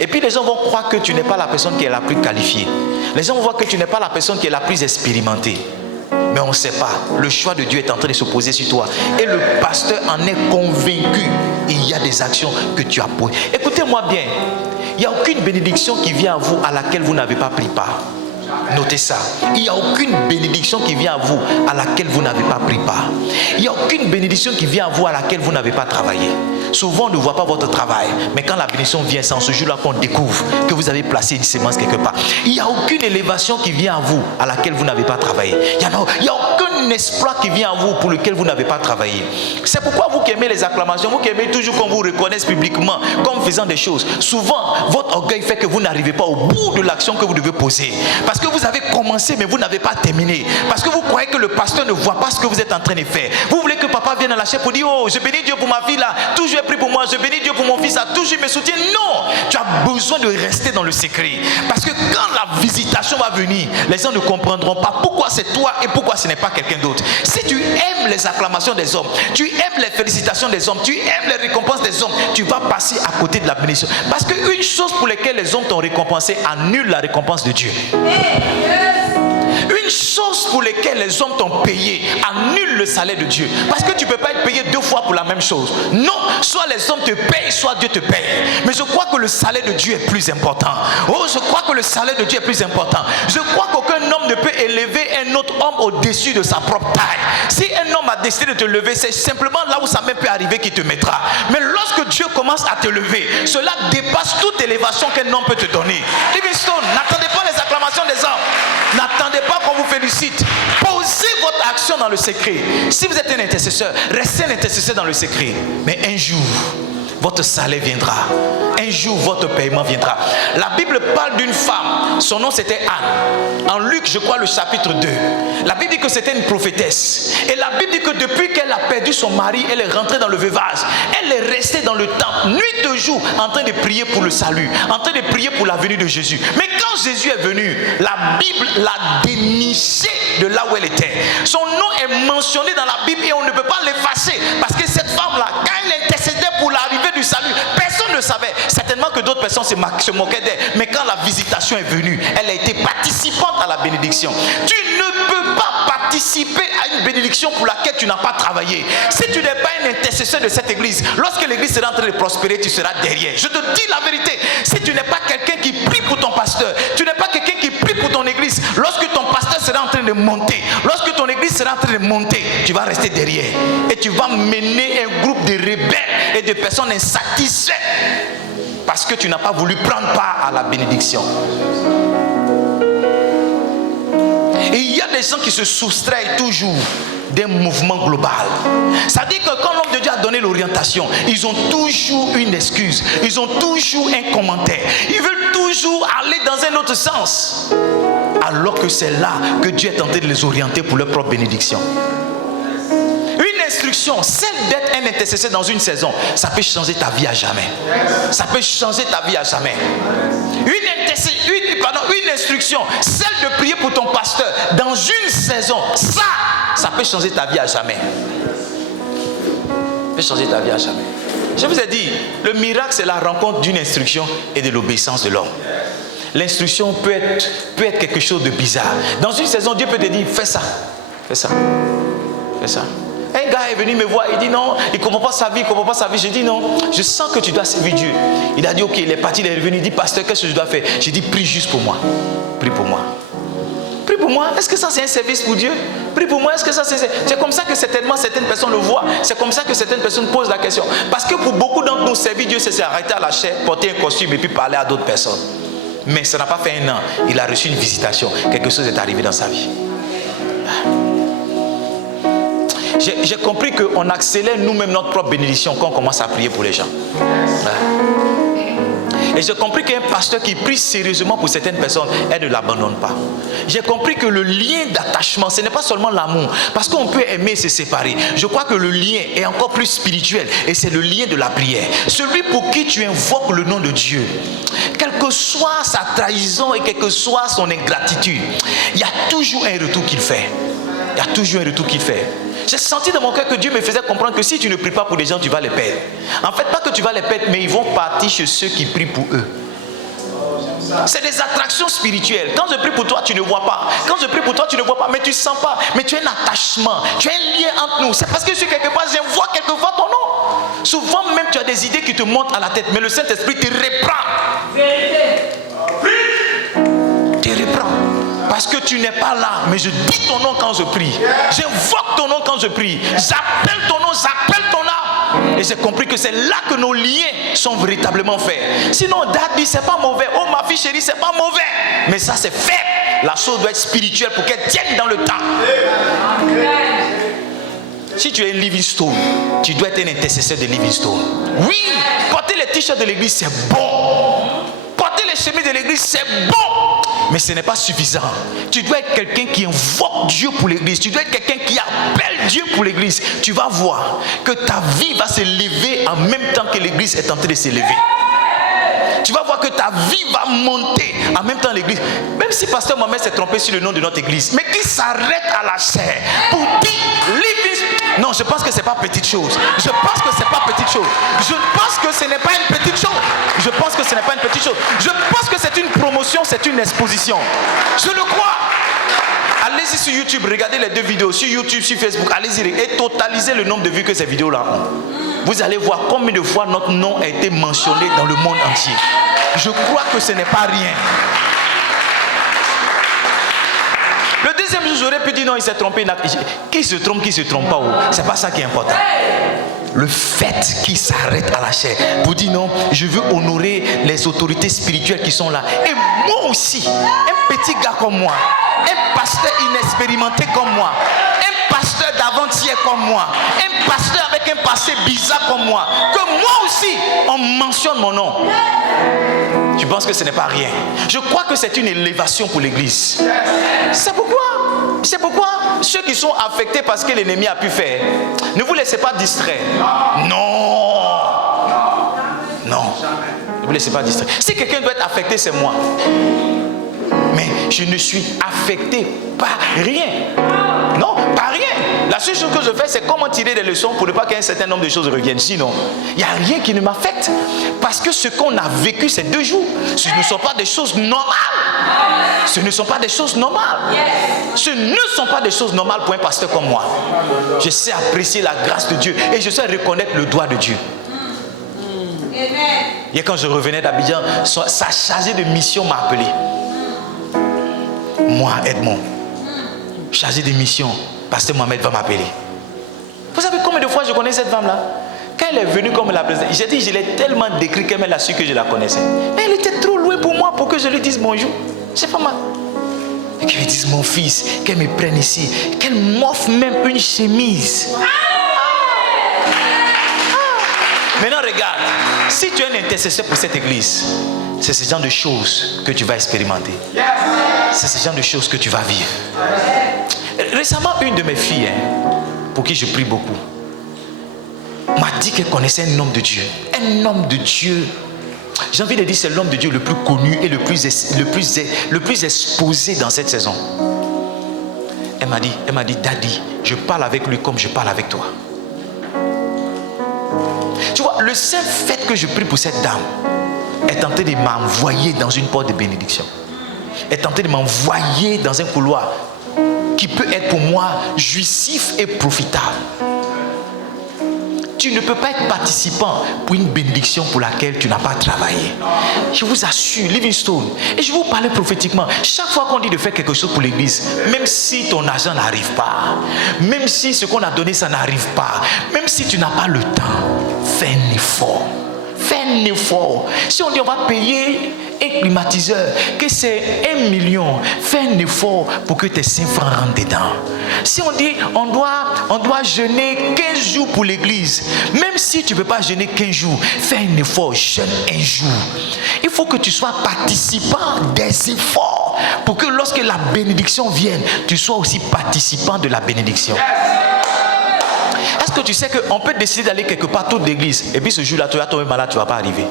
Et puis les gens vont croire que tu n'es pas la personne qui est la plus qualifiée. Les gens vont voir que tu n'es pas la personne qui est la plus expérimentée. Mais on ne sait pas. Le choix de Dieu est en train de se poser sur toi. Et le pasteur en est convaincu. Il y a des actions que tu as posées. Écoutez-moi bien. Il n'y a aucune bénédiction qui vient à vous à laquelle vous n'avez pas pris part. Notez ça. Il n'y a aucune bénédiction qui vient à vous à laquelle vous n'avez pas pris part. Il n'y a aucune bénédiction qui vient à vous à laquelle vous n'avez pas travaillé. Souvent, on ne voit pas votre travail. Mais quand la bénédiction vient, c'est en ce jour-là qu'on découvre que vous avez placé une sémence quelque part. Il n'y a aucune élévation qui vient à vous à laquelle vous n'avez pas travaillé. Il n'y a aucun exploit qui vient à vous pour lequel vous n'avez pas travaillé. C'est pourquoi vous qui aimez les acclamations, vous qui aimez toujours qu'on vous reconnaisse publiquement comme faisant des choses. Souvent, votre orgueil fait que vous n'arrivez pas au bout de l'action que vous devez poser. Parce que vous avez commencé, mais vous n'avez pas terminé. Parce que vous croyez que le pasteur ne voit pas ce que vous êtes en train de faire. Vous voulez que papa vienne à la chaîne pour dire, oh, je bénis Dieu pour ma fille là, toujours prie pour moi, je bénis Dieu pour mon fils là, toujours me soutient. Non, tu as besoin de rester dans le secret. Parce que quand la visitation va venir, les gens ne comprendront pas pourquoi c'est toi et pourquoi ce n'est pas quelqu'un d'autre. Si tu aimes les acclamations des hommes, tu aimes les félicitations des hommes, tu aimes les récompenses des hommes, tu vas passer à côté de la bénédiction. Parce qu'une chose pour laquelle les hommes t'ont récompensé annule la récompense de Dieu. Une chose pour laquelle les hommes t'ont payé annule le salaire de Dieu. Parce que tu ne peux pas être payé deux fois pour la même chose. Non, soit les hommes te payent, soit Dieu te paye. Mais je crois que le salaire de Dieu est plus important. Oh, je crois que le salaire de Dieu est plus important. Je crois qu'aucun homme ne peut élever un autre homme au-dessus de sa propre taille. Si un homme a décidé de te lever, c'est simplement là où ça même peut arriver qu'il te mettra. Mais lorsque Dieu commence à te lever, cela dépasse toute élévation qu'un homme peut te donner. Livingstone, n'attendez pas les acclamations des hommes. N'attendez pas qu'on vous félicite. Posez votre action dans le secret. Si vous êtes un intercesseur, restez un intercesseur dans le secret. Mais un jour, votre salaire viendra. Un jour, votre paiement viendra. La Bible parle d'une femme. Son nom, c'était Anne. En Luc, je crois, le chapitre 2. La Bible dit que c'était une prophétesse. Et la Bible dit que depuis qu'elle a perdu son mari, elle est rentrée dans le veuvage. Elle est restée dans le temple, nuit et jour, en train de prier pour le salut, en train de prier pour la venue de Jésus. Mais quand Jésus est venu, la Bible l'a déniché de là où elle était. Son nom est mentionné dans la Bible et on ne peut pas l'effacer. Parce que cette femme-là, quand elle intercédait pour l'arrivée du salut, personne ne savait. Certainement que d'autres personnes se moquaient d'elle. Mais quand la visitation est venue, elle a été participante à la bénédiction. Tu ne peux pas participer à une bénédiction pour laquelle tu n'as pas travaillé. Si tu n'es pas un intercesseur de cette église, lorsque l'église sera en train de prospérer, tu seras derrière. Je te dis la vérité. Si tu n'es pas quelqu'un qui prie pour ton pasteur, tu n'es pas quelqu'un qui prie pour ton église, lorsque ton pasteur sera en train de monter, lorsque ton église sera en train de monter, tu vas rester derrière. Et tu vas mener un groupe de rebelles et de personnes insatisfaites parce que tu n'as pas voulu prendre part à la bénédiction. Et il y a des gens qui se soustraient toujours d'un mouvement global. Ça dit que quand l'homme de Dieu a donné l'orientation, ils ont toujours une excuse, ils ont toujours un commentaire, ils veulent toujours aller dans un autre sens, alors que c'est là que Dieu est tenté de les orienter pour leur propre bénédiction. Une instruction, celle d'être un intercesseur dans une saison, ça peut changer ta vie à jamais. Ça peut changer ta vie à jamais. Une instruction, celle de prier pour ton pasteur dans une saison, ça peut changer ta vie à jamais. Ça peut changer ta vie à jamais. Je vous ai dit, le miracle c'est la rencontre d'une instruction et de l'obéissance de l'homme. L'instruction peut être quelque chose de bizarre. Dans une saison, Dieu peut te dire, fais ça, fais ça, fais ça. Un gars est venu me voir, il dit non, il ne comprend pas sa vie, il ne comprend pas sa vie. Je dis non, je sens que tu dois servir Dieu. Il a dit ok, il est parti, il est revenu, il dit pasteur, qu'est-ce que je dois faire? J'ai dit prie juste pour moi, prie pour moi. Prie pour moi, est-ce que ça c'est un service pour Dieu? Prie pour moi, est-ce que ça c'est comme ça que certainement certaines personnes le voient. C'est comme ça que certaines personnes posent la question. Parce que pour beaucoup d'entre nous, servir Dieu, c'est s'arrêter à la chair, porter un costume et puis parler à d'autres personnes. Mais ça n'a pas fait un an, il a reçu une visitation, quelque chose est arrivé dans sa vie. J'ai compris qu'on accélère nous-mêmes notre propre bénédiction quand on commence à prier pour les gens. Et j'ai compris qu'un pasteur qui prie sérieusement pour certaines personnes, elle ne l'abandonne pas. J'ai compris que le lien d'attachement, ce n'est pas seulement l'amour. Parce qu'on peut aimer et se séparer. Je crois que le lien est encore plus spirituel. Et c'est le lien de la prière. Celui pour qui tu invoques le nom de Dieu, quelle que soit sa trahison et quelle que soit son ingratitude, il y a toujours un retour qu'il fait. Il y a toujours un retour qu'il fait. J'ai senti dans mon cœur que Dieu me faisait comprendre que si tu ne pries pas pour les gens, tu vas les perdre. En fait, pas que tu vas les perdre, mais ils vont partir chez ceux qui prient pour eux. C'est des attractions spirituelles. Quand je prie pour toi, tu ne vois pas. Quand je prie pour toi, tu ne vois pas, mais tu ne sens pas. Mais tu as un attachement, tu as un lien entre nous. C'est parce que je suis quelque part, je vois quelquefois ton nom. Souvent même, tu as des idées qui te montent à la tête, mais le Saint-Esprit te reprend. Te reprend. Parce que tu n'es pas là, mais je dis ton nom quand je prie. J'invoque ton nom quand je prie. J'appelle ton nom, j'appelle ton âme. Et j'ai compris que c'est là que nos liens sont véritablement faits. Sinon, Daddy, c'est pas mauvais. Oh, ma fille chérie, c'est pas mauvais. Mais ça, c'est fait. La chose doit être spirituelle pour qu'elle tienne dans le temps. Si tu es un Livingstone, tu dois être un intercesseur de Livingstone. Oui, porter les t-shirts de l'église, c'est bon. Porter les chemises de l'église, c'est bon. Mais ce n'est pas suffisant. Tu dois être quelqu'un qui invoque Dieu pour l'église. Tu dois être quelqu'un qui appelle Dieu pour l'église. Tu vas voir que ta vie va se lever en même temps que l'église est en train de se lever. Tu vas voir que ta vie va monter en même temps l'église. Même si pasteur Mohamed s'est trompé sur le nom de notre église, mais qui s'arrête à la chair pour dire non, je pense que c'est pas petite chose. Je pense que c'est pas petite chose. Je pense que ce n'est pas une petite chose. Je pense que ce n'est pas une petite chose. Je pense que c'est une promotion, c'est une exposition. Je le crois. Allez-y sur YouTube, regardez les deux vidéos, sur YouTube, sur Facebook, allez-y et totalisez le nombre de vues que ces vidéos-là ont. Vous allez voir combien de fois notre nom a été mentionné dans le monde entier. Je crois que ce n'est pas rien. Le deuxième jour, j'aurais pu dire non, il s'est trompé. Qui se trompe pas, c'est pas ça qui est important. Le fait qu'il s'arrête à la chair pour dire non, je veux honorer les autorités spirituelles qui sont là. Et moi aussi, un petit gars comme moi, un pasteur inexpérimenté comme moi, un pasteur d'avant-hier comme moi, un pasteur avec un passé bizarre comme moi, que moi aussi, on mentionne mon nom. Tu penses que ce n'est pas rien? Je crois que c'est une élévation pour l'église. C'est pourquoi ceux qui sont affectés parce que l'ennemi a pu faire, ne vous laissez pas distraire. Non. Ne vous laissez pas distraire. Si quelqu'un doit être affecté, c'est moi. Mais je ne suis affecté par rien. Non, par rien. La seule chose que je fais, c'est comment tirer des leçons pour ne pas qu'un certain nombre de choses reviennent. Sinon, il n'y a rien qui ne m'affecte. Parce que ce qu'on a vécu ces 2 jours, ce ne sont pas des choses normales. Ce ne sont pas des choses normales. Ce ne sont pas des choses normales pour un pasteur comme moi. Je sais apprécier la grâce de Dieu et je sais reconnaître le doigt de Dieu. Et quand je revenais d'Abidjan, sa chargée de mission m'a appelé. Moi, Edmond, chargé de mission, pasteur Mohamed va m'appeler. Vous savez combien de fois je connais cette femme-là? Quand elle est venue comme la présidente, j'ai dit, je l'ai tellement décrit qu'elle a su que je la connaissais. Mais elle était trop loin pour moi pour que je lui dise bonjour. C'est pas mal. Et qu'elle me dise mon fils, qu'elle me prenne ici, qu'elle m'offre même une chemise. Maintenant regarde, si tu es un intercesseur pour cette église, c'est ce genre de choses que tu vas expérimenter. C'est ce genre de choses que tu vas vivre. Récemment, une de mes filles, pour qui je prie beaucoup, m'a dit qu'elle connaissait un homme de Dieu. Un homme de Dieu. J'ai envie de dire c'est l'homme de Dieu le plus connu et le plus exposé dans cette saison. Elle m'a dit, Daddy, je parle avec lui comme je parle avec toi. Tu vois, le seul fait que je prie pour cette dame est tenté de m'envoyer dans une porte de bénédiction. Est tenté de m'envoyer dans un couloir qui peut être pour moi jouissif et profitable. Tu ne peux pas être participant pour une bénédiction pour laquelle tu n'as pas travaillé. Je vous assure, Livingstone, et je vous parlais prophétiquement, chaque fois qu'on dit de faire quelque chose pour l'église, même si ton argent n'arrive pas, même si ce qu'on a donné ça n'arrive pas, même si tu n'as pas le temps, fais un effort. Fais un effort. Si on dit on va payer un climatiseur, que c'est 1 million, fais un effort pour que tes 5 francs rentrent dedans. Si on dit on doit jeûner 15 jours pour l'église, même si tu ne peux pas jeûner 15 jours, fais un effort, jeûne un jour. Il faut que tu sois participant des efforts pour que lorsque la bénédiction vienne, tu sois aussi participant de la bénédiction. Est-ce que tu sais qu'on peut décider d'aller quelque part toute l'église et puis ce jour-là, tu vas tomber malade, tu ne vas pas arriver?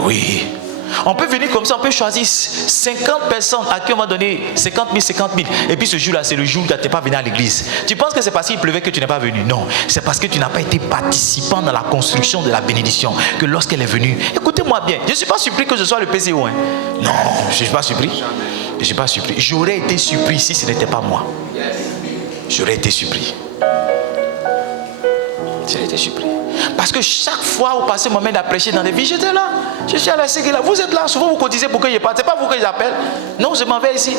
Oui. On peut venir comme ça, on peut choisir 50 personnes à qui on va donner 50 000. Et puis ce jour-là, c'est le jour où tu n'es pas venu à l'église. Tu penses que c'est parce qu'il pleuvait que tu n'es pas venu? Non, c'est parce que tu n'as pas été participant dans la construction de la bénédiction. Que lorsqu'elle est venue, écoutez-moi bien, je ne suis pas surpris que je sois le PCO. Non, je ne suis pas surpris. Je ne suis pas surpris. J'aurais été surpris si ce n'était pas moi. J'aurais été surpris. J'ai été surpris. Parce que chaque fois où passer Mohamed a prêché dans des villes, j'étais là. Je suis à la Séguéla. Vous êtes là. Souvent vous cotisez pour que je parte. Ce n'est pas vous que j'appelle. Non, je m'en vais ici.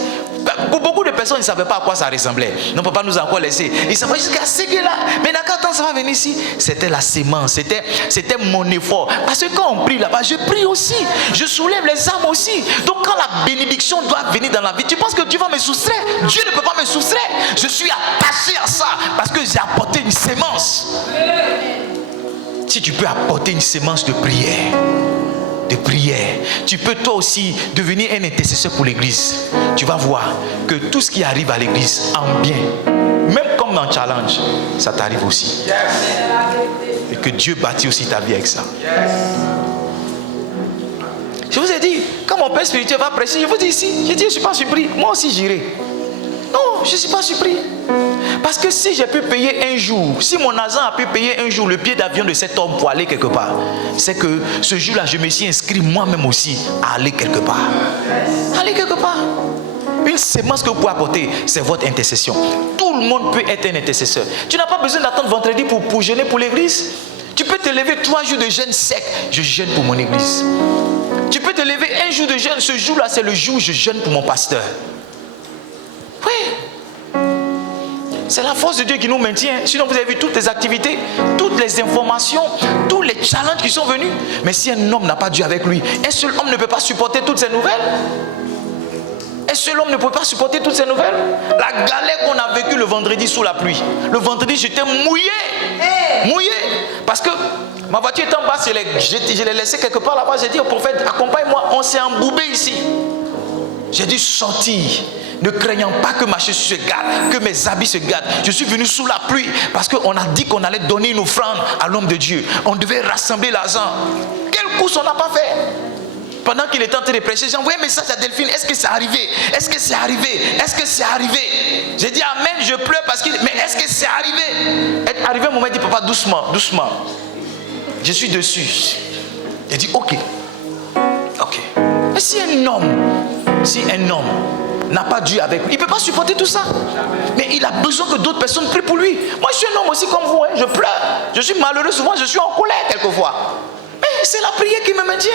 Pour beaucoup de personnes, ils ne savaient pas à quoi ça ressemblait. Non, papa nous a encore laissé. Ils savaient jusqu'à Séguéla. Mais dans quel temps ça va venir ici? C'était la sémence. C'était mon effort. Parce que quand on prie là-bas, je prie aussi. Je soulève les âmes aussi. Donc quand la bénédiction doit venir dans la vie, tu penses que Dieu va me soustraire? Dieu ne peut pas me soustraire. Je suis attaché à ça parce que j'ai apporté une sémence. Si tu peux apporter une sémence de prière, tu peux toi aussi devenir un intercesseur pour l'église. Tu vas voir que tout ce qui arrive à l'église en bien, même comme dans challenge, ça t'arrive aussi. Et que Dieu bâtit aussi ta vie avec ça. Je vous ai dit, quand mon père spirituel va prêcher, je vous dis ici, je dis, je ne suis pas surpris, moi aussi j'irai. Non, je ne suis pas surpris. Parce que si j'ai pu payer un jour, si mon agent a pu payer un jour le billet d'avion de cet homme pour aller quelque part, c'est que ce jour-là, je me suis inscrit moi-même aussi à aller quelque part. Aller quelque part. Une sémence que vous pouvez apporter, c'est votre intercession. Tout le monde peut être un intercesseur. Tu n'as pas besoin d'attendre vendredi pour jeûner pour l'église. Tu peux te lever 3 jours de jeûne sec. Je jeûne pour mon église. Tu peux te lever un jour de jeûne. Ce jour-là, c'est le jour où je jeûne pour mon pasteur. Oui. C'est la force de Dieu qui nous maintient. Sinon, vous avez vu toutes les activités, toutes les informations, tous les challenges qui sont venus. Mais si un homme n'a pas Dieu avec lui, un seul homme ne peut pas supporter toutes ces nouvelles. Un seul homme ne peut pas supporter toutes ces nouvelles. La galère qu'on a vécue le vendredi sous la pluie. Le vendredi, j'étais mouillé. Mouillé. Parce que ma voiture est en bas, je l'ai laissée quelque part là-bas. J'ai dit au prophète, accompagne-moi, on s'est embourbé ici. J'ai dû sortir, ne craignant pas que ma chaussure se gâte, que mes habits se gâtent. Je suis venu sous la pluie parce qu'on a dit qu'on allait donner une offrande à l'homme de Dieu. On devait rassembler l'argent. Quelle course on n'a pas fait? Pendant qu'il était en train de prêcher, j'ai envoyé un message à Delphine. Est-ce que c'est arrivé? Est-ce que c'est arrivé? Est-ce que c'est arrivé? J'ai dit amen, je pleure parce qu'il... Mais est-ce que c'est arrivé? Est arrivé un moment, il dit papa, doucement, doucement. Je suis dessus. J'ai dit ok. Ok. Mais si un homme n'a pas Dieu avec lui, il ne peut pas supporter tout ça. Mais il a besoin que d'autres personnes prient pour lui. Moi, je suis un homme aussi comme vous. Je pleure. Je suis malheureux souvent. Je suis en colère quelquefois. Mais c'est la prière qui me maintient.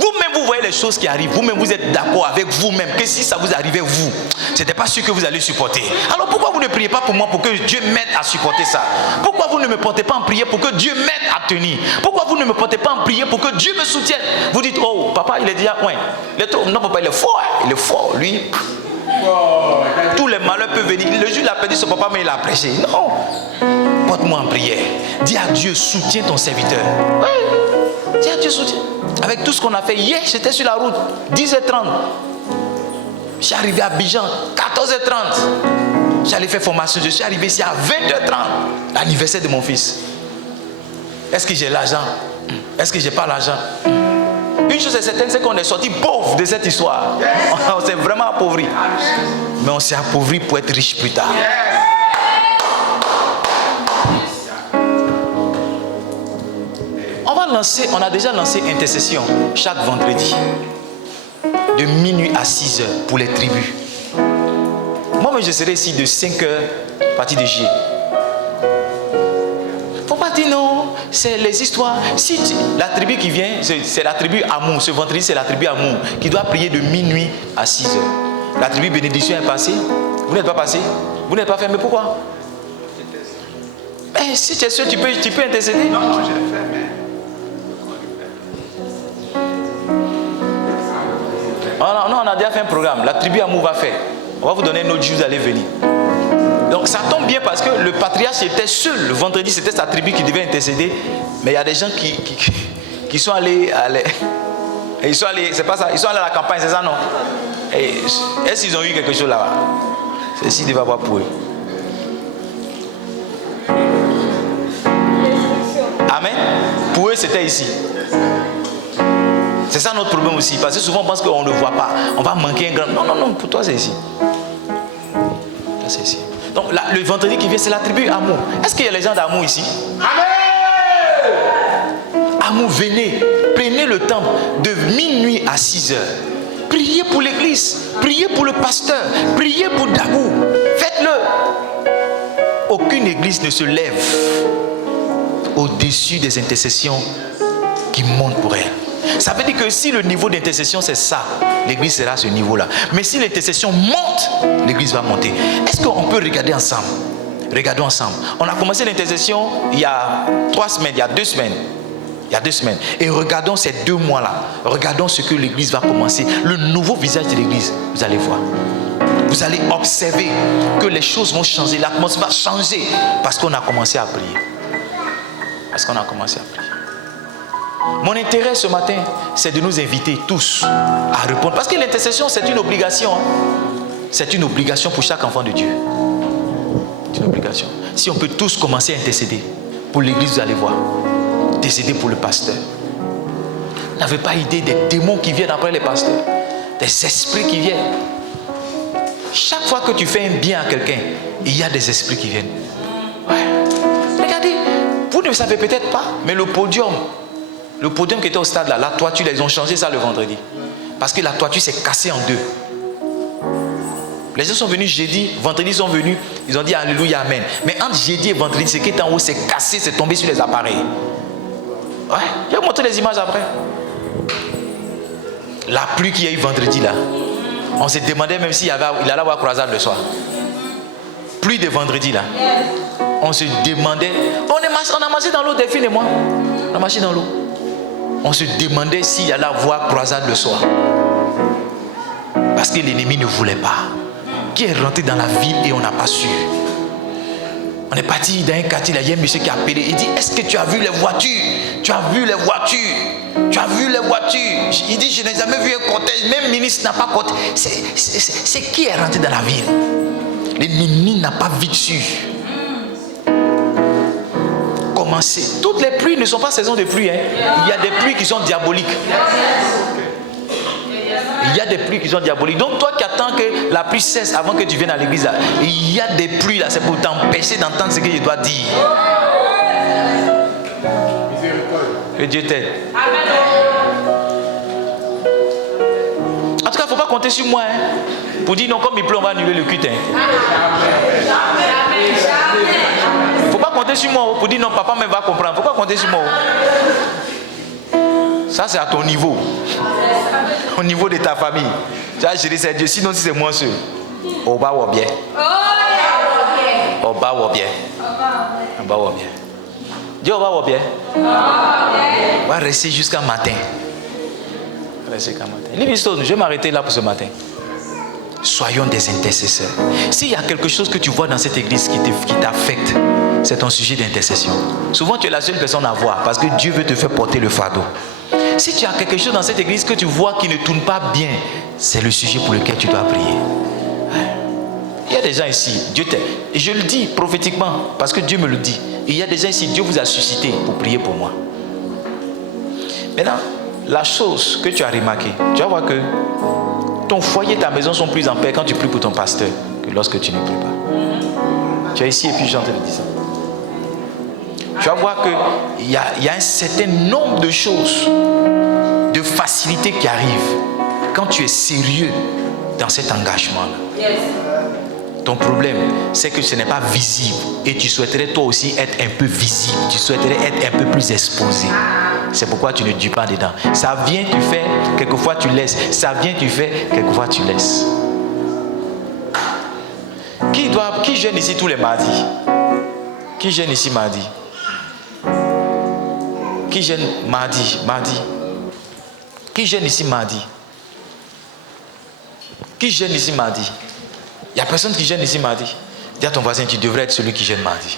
Vous-même, vous voyez les choses qui arrivent. Vous-même, vous êtes d'accord avec vous-même que si ça vous arrivait, vous, ce n'était pas sûr que vous allez supporter. Alors pourquoi vous ne priez pas pour moi pour que Dieu m'aide à supporter ça? Pourquoi vous ne me portez pas en prière pour que Dieu m'aide à tenir? Pourquoi vous ne me portez pas en prière pour que Dieu me soutienne? Vous dites, oh, papa, il est déjà... Ouais. Non, papa, il est fort. Hein? Il est fort, lui. Tous les malheurs peuvent venir. Le jour, il a perdu son papa, mais il a prêché. Non. Porte-moi en prière. Dis à Dieu, soutiens ton serviteur. Oui. Dis à Dieu, soutiens. Avec tout ce qu'on a fait hier, j'étais sur la route, 10h30. Je suis arrivé à Abidjan, 14h30. J'allais faire formation, je suis arrivé ici à 20h30. L'anniversaire de mon fils. Est-ce que j'ai l'argent? Est-ce que j'ai pas l'argent? Une chose est certaine, c'est qu'on est sorti pauvre de cette histoire. On s'est vraiment appauvri. Mais on s'est appauvri pour être riche plus tard. On a déjà lancé intercession chaque vendredi de minuit à 6h pour les tribus. Moi-même je serai ici de 5h à partir de J. Faut pas dire non, c'est les histoires. Si la tribu qui vient, c'est la tribu Amour. Ce vendredi c'est la tribu Amour qui doit prier de minuit à 6h. La tribu bénédiction est passée. Vous n'êtes pas passé? Vous n'êtes pas fait, mais pourquoi? Mais si tu es sûr, tu peux intercéder. Non, j'ai fait, mais... On a déjà fait un programme. La tribu Amour va faire. On va vous donner un autre jour, vous allez venir. Donc ça tombe bien parce que le patriarche était seul. Le vendredi, c'était sa tribu qui devait intercéder. Mais il y a des gens qui sont allés... Ils sont allés, c'est pas ça. Ils sont allés à la campagne, c'est ça, non? Est-ce qu'ils ont eu quelque chose là-bas? Ceci devait avoir pour eux. Amen. Pour eux, c'était ici. C'est ça notre problème aussi. Parce que souvent on pense qu'on ne voit pas. On va manquer un grand... Non, non, non. Pour toi, c'est ici. Là, c'est ici. Donc, là, le vendredi qui vient, c'est la tribu Amour. Est-ce qu'il y a les gens d'Amour ici? Amen. Amour, venez. Prenez le temps de minuit à 6h. Priez pour l'église. Priez pour le pasteur. Priez pour Dabou. Faites-le. Aucune église ne se lève au-dessus des intercessions qui montent pour elle. Ça veut dire que si le niveau d'intercession c'est ça, l'église sera à ce niveau-là. Mais si l'intercession monte, l'église va monter. Est-ce qu'on peut regarder ensemble? Regardons ensemble. On a commencé l'intercession il y a 3 semaines, il y a 2 semaines. Il y a 2 semaines. Et regardons ces 2 mois-là. Regardons ce que l'église va commencer. Le nouveau visage de l'église, vous allez voir. Vous allez observer que les choses vont changer. L'atmosphère va changer parce qu'on a commencé à prier. Parce qu'on a commencé à prier. Mon intérêt ce matin, c'est de nous inviter tous à répondre. Parce que l'intercession, c'est une obligation. C'est une obligation pour chaque enfant de Dieu. C'est une obligation. Si on peut tous commencer à intercéder pour l'église, vous allez voir. Intercéder pour le pasteur. Vous n'avez pas idée des démons qui viennent après les pasteurs. Des esprits qui viennent. Chaque fois que tu fais un bien à quelqu'un, il y a des esprits qui viennent. Ouais. Regardez, vous ne savez peut-être pas, mais le podium qui était au stade là, la toiture, ils ont changé ça le vendredi. Parce que la toiture s'est cassée en 2. Les gens sont venus jeudi, vendredi ils sont venus, ils ont dit Alléluia, Amen. Mais entre jeudi et vendredi, ce qui est en haut s'est cassé, c'est tombé sur les appareils. Ouais, je vais vous montrer les images après. La pluie qu'il y a eu vendredi là, on se demandait même s'il allait avoir croisade le soir. Pluie de vendredi là. On se demandait, on a marché dans l'eau, Delphine et moi. On a marché dans l'eau. On se demandait s'il allait avoir croisade le soir. Parce que l'ennemi ne voulait pas. Qui est rentré dans la ville et on n'a pas su. On est parti dans un quartier, il y a un monsieur qui a appelé. Il dit, est-ce que tu as vu les voitures? Tu as vu les voitures? Tu as vu les voitures? Il dit, je n'ai jamais vu un cortège. Même le ministre n'a pas cortège. C'est qui est rentré dans la ville? L'ennemi n'a pas vite su. Commencer. Toutes les pluies ne sont pas saison de pluie. Hein. Il y a des pluies qui sont diaboliques. Il y a des pluies qui sont diaboliques. Donc toi qui attends que la pluie cesse avant que tu viennes à l'église, là, il y a des pluies là, c'est pour t'empêcher d'entendre ce que je dois dire. Que Dieu t'aide. En tout cas, il ne faut pas compter sur moi. Hein, pour dire non, comme il pleut, on va annuler le culte. Hein. Il ne faut pas compter sur moi pour dire non, papa même va comprendre. Il ne faut pas compter sur moi. Ça, c'est à ton niveau. Au niveau de ta famille. Tu as géré c'est Dieu. Sinon, si c'est moi seul, on va voir bien. On va voir bien. On va voir bien. Dieu, on va voir bien. On va rester jusqu'à matin. Rester jusqu'à matin. Livingstone, je vais m'arrêter là pour ce matin. Soyons des intercesseurs. S'il y a quelque chose que tu vois dans cette église qui t'affecte, c'est ton sujet d'intercession. Souvent, tu es la seule personne à voir parce que Dieu veut te faire porter le fardeau. Si tu as quelque chose dans cette église que tu vois qui ne tourne pas bien, c'est le sujet pour lequel tu dois prier. Il y a des gens ici, Dieu t'aide. Et je le dis prophétiquement parce que Dieu me le dit. Il y a des gens ici, Dieu vous a suscité pour prier pour moi. Maintenant, la chose que tu as remarqué, tu vas voir que ton foyer et ta maison sont plus en paix quand tu pries pour ton pasteur que lorsque tu ne pries pas. Tu es ici et puis j'entends le dire ça. Tu vas voir qu'il y a un certain nombre de choses, de facilités qui arrivent quand tu es sérieux dans cet engagement-là. Yes. Ton problème, c'est que ce n'est pas visible et tu souhaiterais toi aussi être un peu visible, tu souhaiterais être un peu plus exposé. C'est pourquoi tu ne dis pas dedans. Ça vient, tu fais, quelquefois tu laisses. Ça vient, tu fais, quelquefois tu laisses. Qui jeûne ici tous les mardis? Qui jeûne ici mardi? Qui jeûne mardi? Qui jeûne ici mardi? Qui jeûne ici mardi? Il n'y a personne qui jeûne ici mardi. Dis à ton voisin, tu devrais être celui qui jeûne mardi.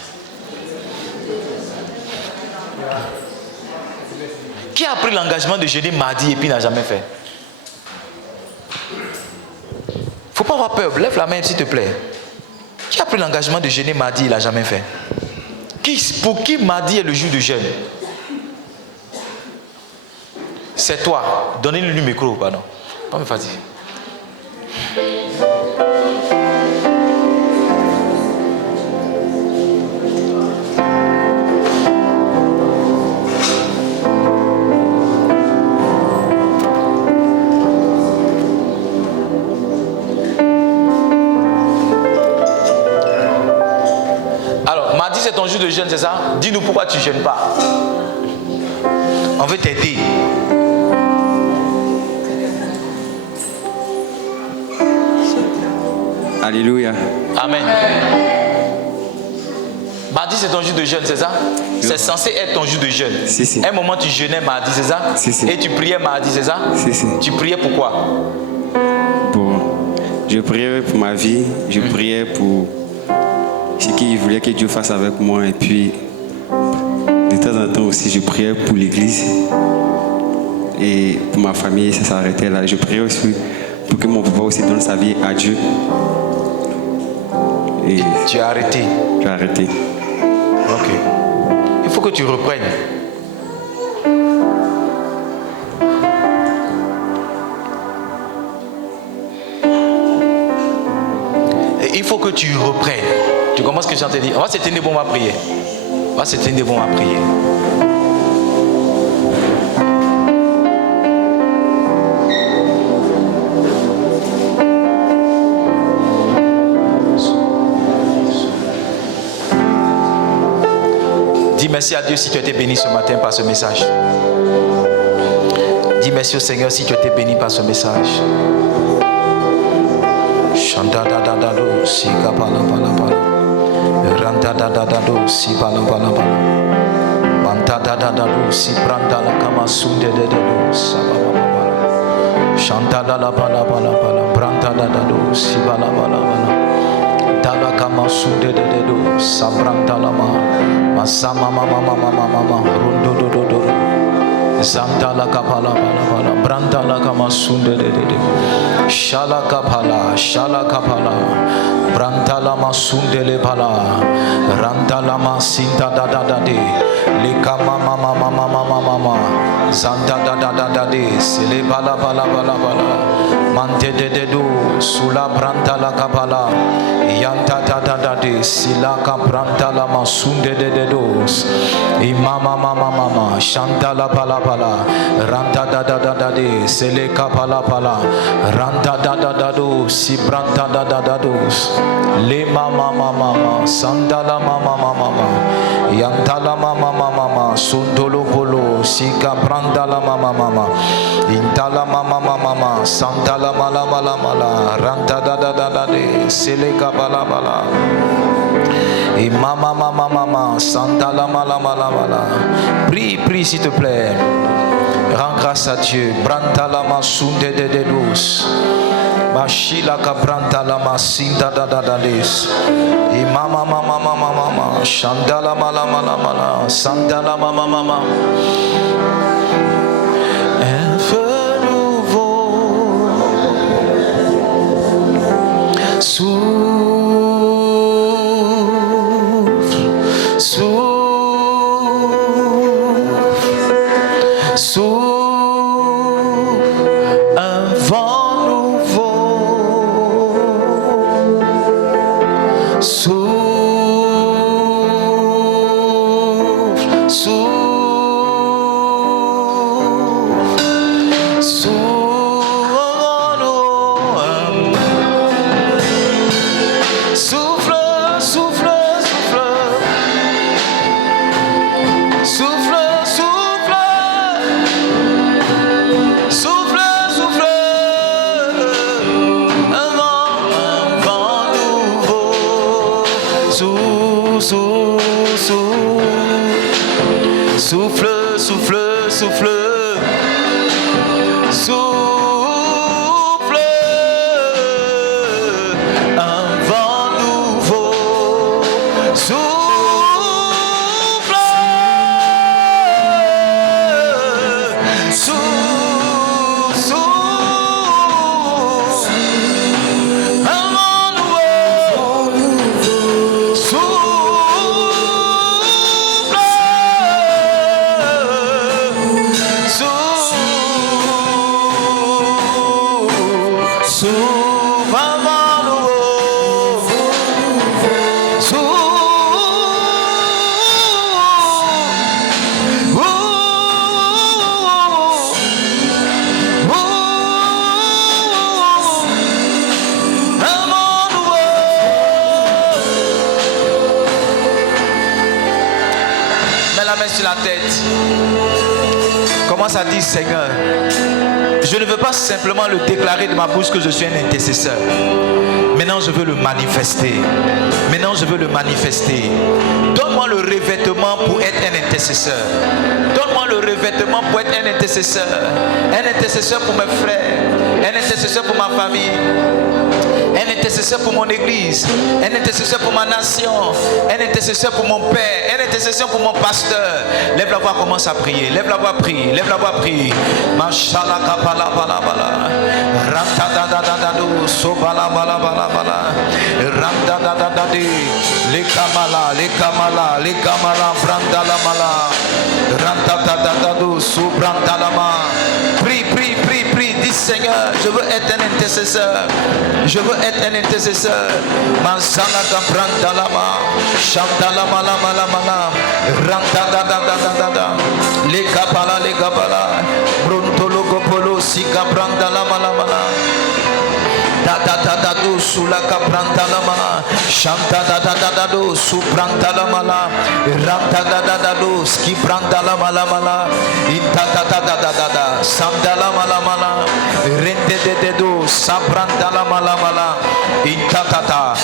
Qui a pris l'engagement de jeûner mardi et puis n'a jamais fait? Il ne faut pas avoir peur. Lève la main s'il te plaît. Qui a pris l'engagement de jeûner mardi et il n'a jamais fait? Pour qui mardi est le jour de jeûne? C'est toi. Donnez-lui le micro, pardon. Pas me fatiguer. Alors, mardi c'est ton jour de jeûne, c'est ça? Dis-nous pourquoi tu ne jeûnes pas. On veut t'aider. Alléluia. Amen. Mardi c'est ton jour de jeûne, c'est ça? C'est censé être ton jour de jeûne. Si. Un moment tu jeûnais mardi, c'est ça? Si. Et tu priais mardi, c'est ça? Si. Tu priais pourquoi? Je priais pour ma vie, je priais pour ce qu'il voulait que Dieu fasse avec moi. Et puis, de temps en temps aussi, je priais pour l'église. Et pour ma famille, ça s'arrêtait là. Je priais aussi pour que mon papa aussi donne sa vie à Dieu. Et tu as arrêté? J'ai arrêté. Ok. Il faut que tu reprennes. Et il faut que tu reprennes. Tu comprends ce que je t'ai dit? On va s'éteindre pour ma prière. On va s'éteindre pour ma prière. Dis merci à Dieu si tu as été béni ce matin par ce message. Dis merci au Seigneur si tu as été béni par ce message. Chantala la bala bala bala. Branta da da do. Sibala bala bala. Talakama sude de do. Sabranta lama. Masama mama mama mama. Rundo do do do. Zantala kapala bala bala. Branta la kama sunde de de. Shala kapala. Shala kapala. Brantala masunde le bala. Rantala masinta da da da de. Lika mama mama mama mama. Zanta da da da da de. Sele bala bala bala bala. Mante de de do. Sula brantala kapala. Yanta da da da de. Sila kaprantala masunde de de dos. Imama mama mama. Shantala bala bala. Ranta da da da da de. Sele kapala pala. Ranta da da da do. Si branta da da da dos. Le mama mama mama. Sandala mama mama mama. Yantala mama mama mama. Sundolo polo. Sika brandala mama mama. Intala mama mama mama. Santala mala mala mala. Ranta da da da da de. Sele kapala bala. Et mama mama mama. Santala mala mala mala. Prie, prie s'il te plaît. Rends grâce à Dieu. Branta la masunde de de douce. Bashila kabranta la masinda da da da des. Et mama mama mama mama. Shandala mala mala mala. Sandala mama mama. Un feu nouveau. Souffle, un vent nouveau. Souffle, un vent nouveau. Sur la tête, commence à dire: Seigneur, je ne veux pas simplement le déclarer de ma bouche que je suis un intercesseur. Maintenant je veux le manifester. Maintenant je veux le manifester. Donne-moi le revêtement pour être un intercesseur. Donne-moi le revêtement pour être un intercesseur. Un intercesseur pour mes frères. Un intercesseur pour ma famille. Un intercesseur pour mon église. Un intercesseur pour ma nation. Un intercesseur pour mon père. Un intercesseur pour mon pasteur. Lève la voix, commence à prier. Lève la voix, prie. Lève la voix, prie. Mashallah kapala bala bala. Ramta da da da da do. Sobala bala bala bala. Ramta da da da de. Le kamala, le kamala, le kamala. Branda la mala. Ramta da da da do. Sobranda la ma. Prie, prie, prie, prie. Dis: Seigneur, je veux être un intercesseur. Je veux être un intercesseur. Mansala branda la ma. Chantala mala mala mala. Ranta da da da da da da. Le kapala, le kapala. Brontolo gopolo sika branda la mala mala. Da da da da do sula kapranta la mala. Chanta da da da da do supranta la mala. Ranta da da da do ski branda la mala mala. Inta da da da da da da. Sanda la mala mala. Rende de de do Sabranda la malamala. Intatata.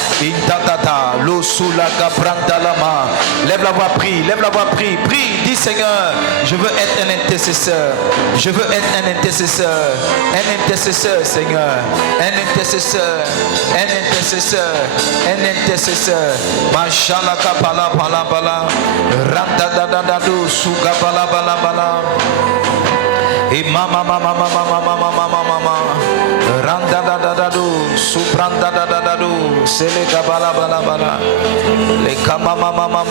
Lo soula gabranda lama. Lève la voix, prie. Prie. Dis Seigneur, je veux être un intercesseur. Je veux être un intercesseur. Un intercesseur, Seigneur. Un intercesseur. Mashallah kapala pala pala. Randa da da da do suga pala pala pala. Et mama randa da da da do subranda da da da do sele kabala bala bala le kama mama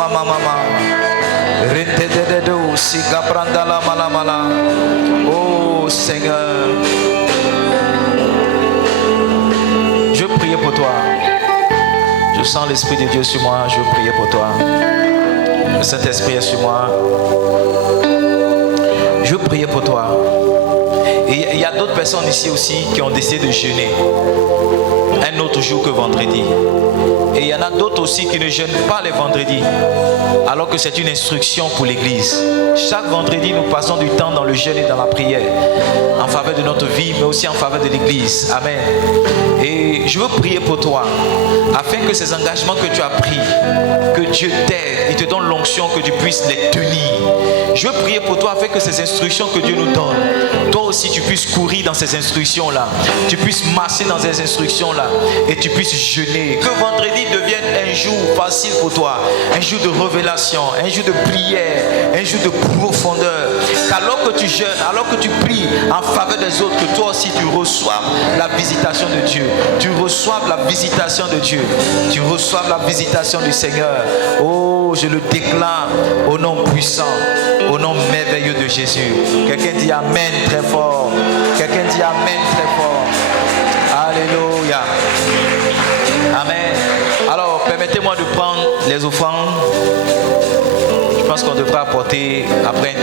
rente de do si kabranda la mala mala. Oh Seigneur, je prie pour toi. Je sens l'Esprit de Dieu sur moi. Je veux prier pour toi. Le Saint-Esprit est sur moi. Je veux prier pour toi. Et il y a d'autres personnes ici aussi qui ont décidé de jeûner un autre jour que vendredi. Et il y en a d'autres aussi qui ne jeûnent pas les vendredis, alors que c'est une instruction pour l'église. Chaque vendredi, nous passons du temps dans le jeûne et dans la prière, en faveur de notre vie, mais aussi en faveur de l'église. Amen. Et je veux prier pour toi, afin que ces engagements que tu as pris, que Dieu t'aide, il te donne l'onction que tu puisses les tenir. Je veux prier pour toi, afin que ces instructions que Dieu nous donne, toi aussi tu puisses courir dans ces instructions-là, tu puisses marcher dans ces instructions-là, et tu puisses jeûner. Que vendredi devienne un jour facile pour toi, un jour de révélation, un jour de prière, un jour de profondeur. Qu'alors que tu jeûnes, alors que tu pries en faveur des autres, que toi aussi tu reçoives la visitation de Dieu, tu reçoives la visitation de Dieu, tu reçoives la visitation du Seigneur. Oh, je le déclare au nom puissant, au nom merveilleux de Jésus. Quelqu'un dit Amen très fort. Quelqu'un dit Amen très fort. Alléluia. Amen. Alors, permettez-moi de prendre les offrandes. Je pense qu'on devra apporter après un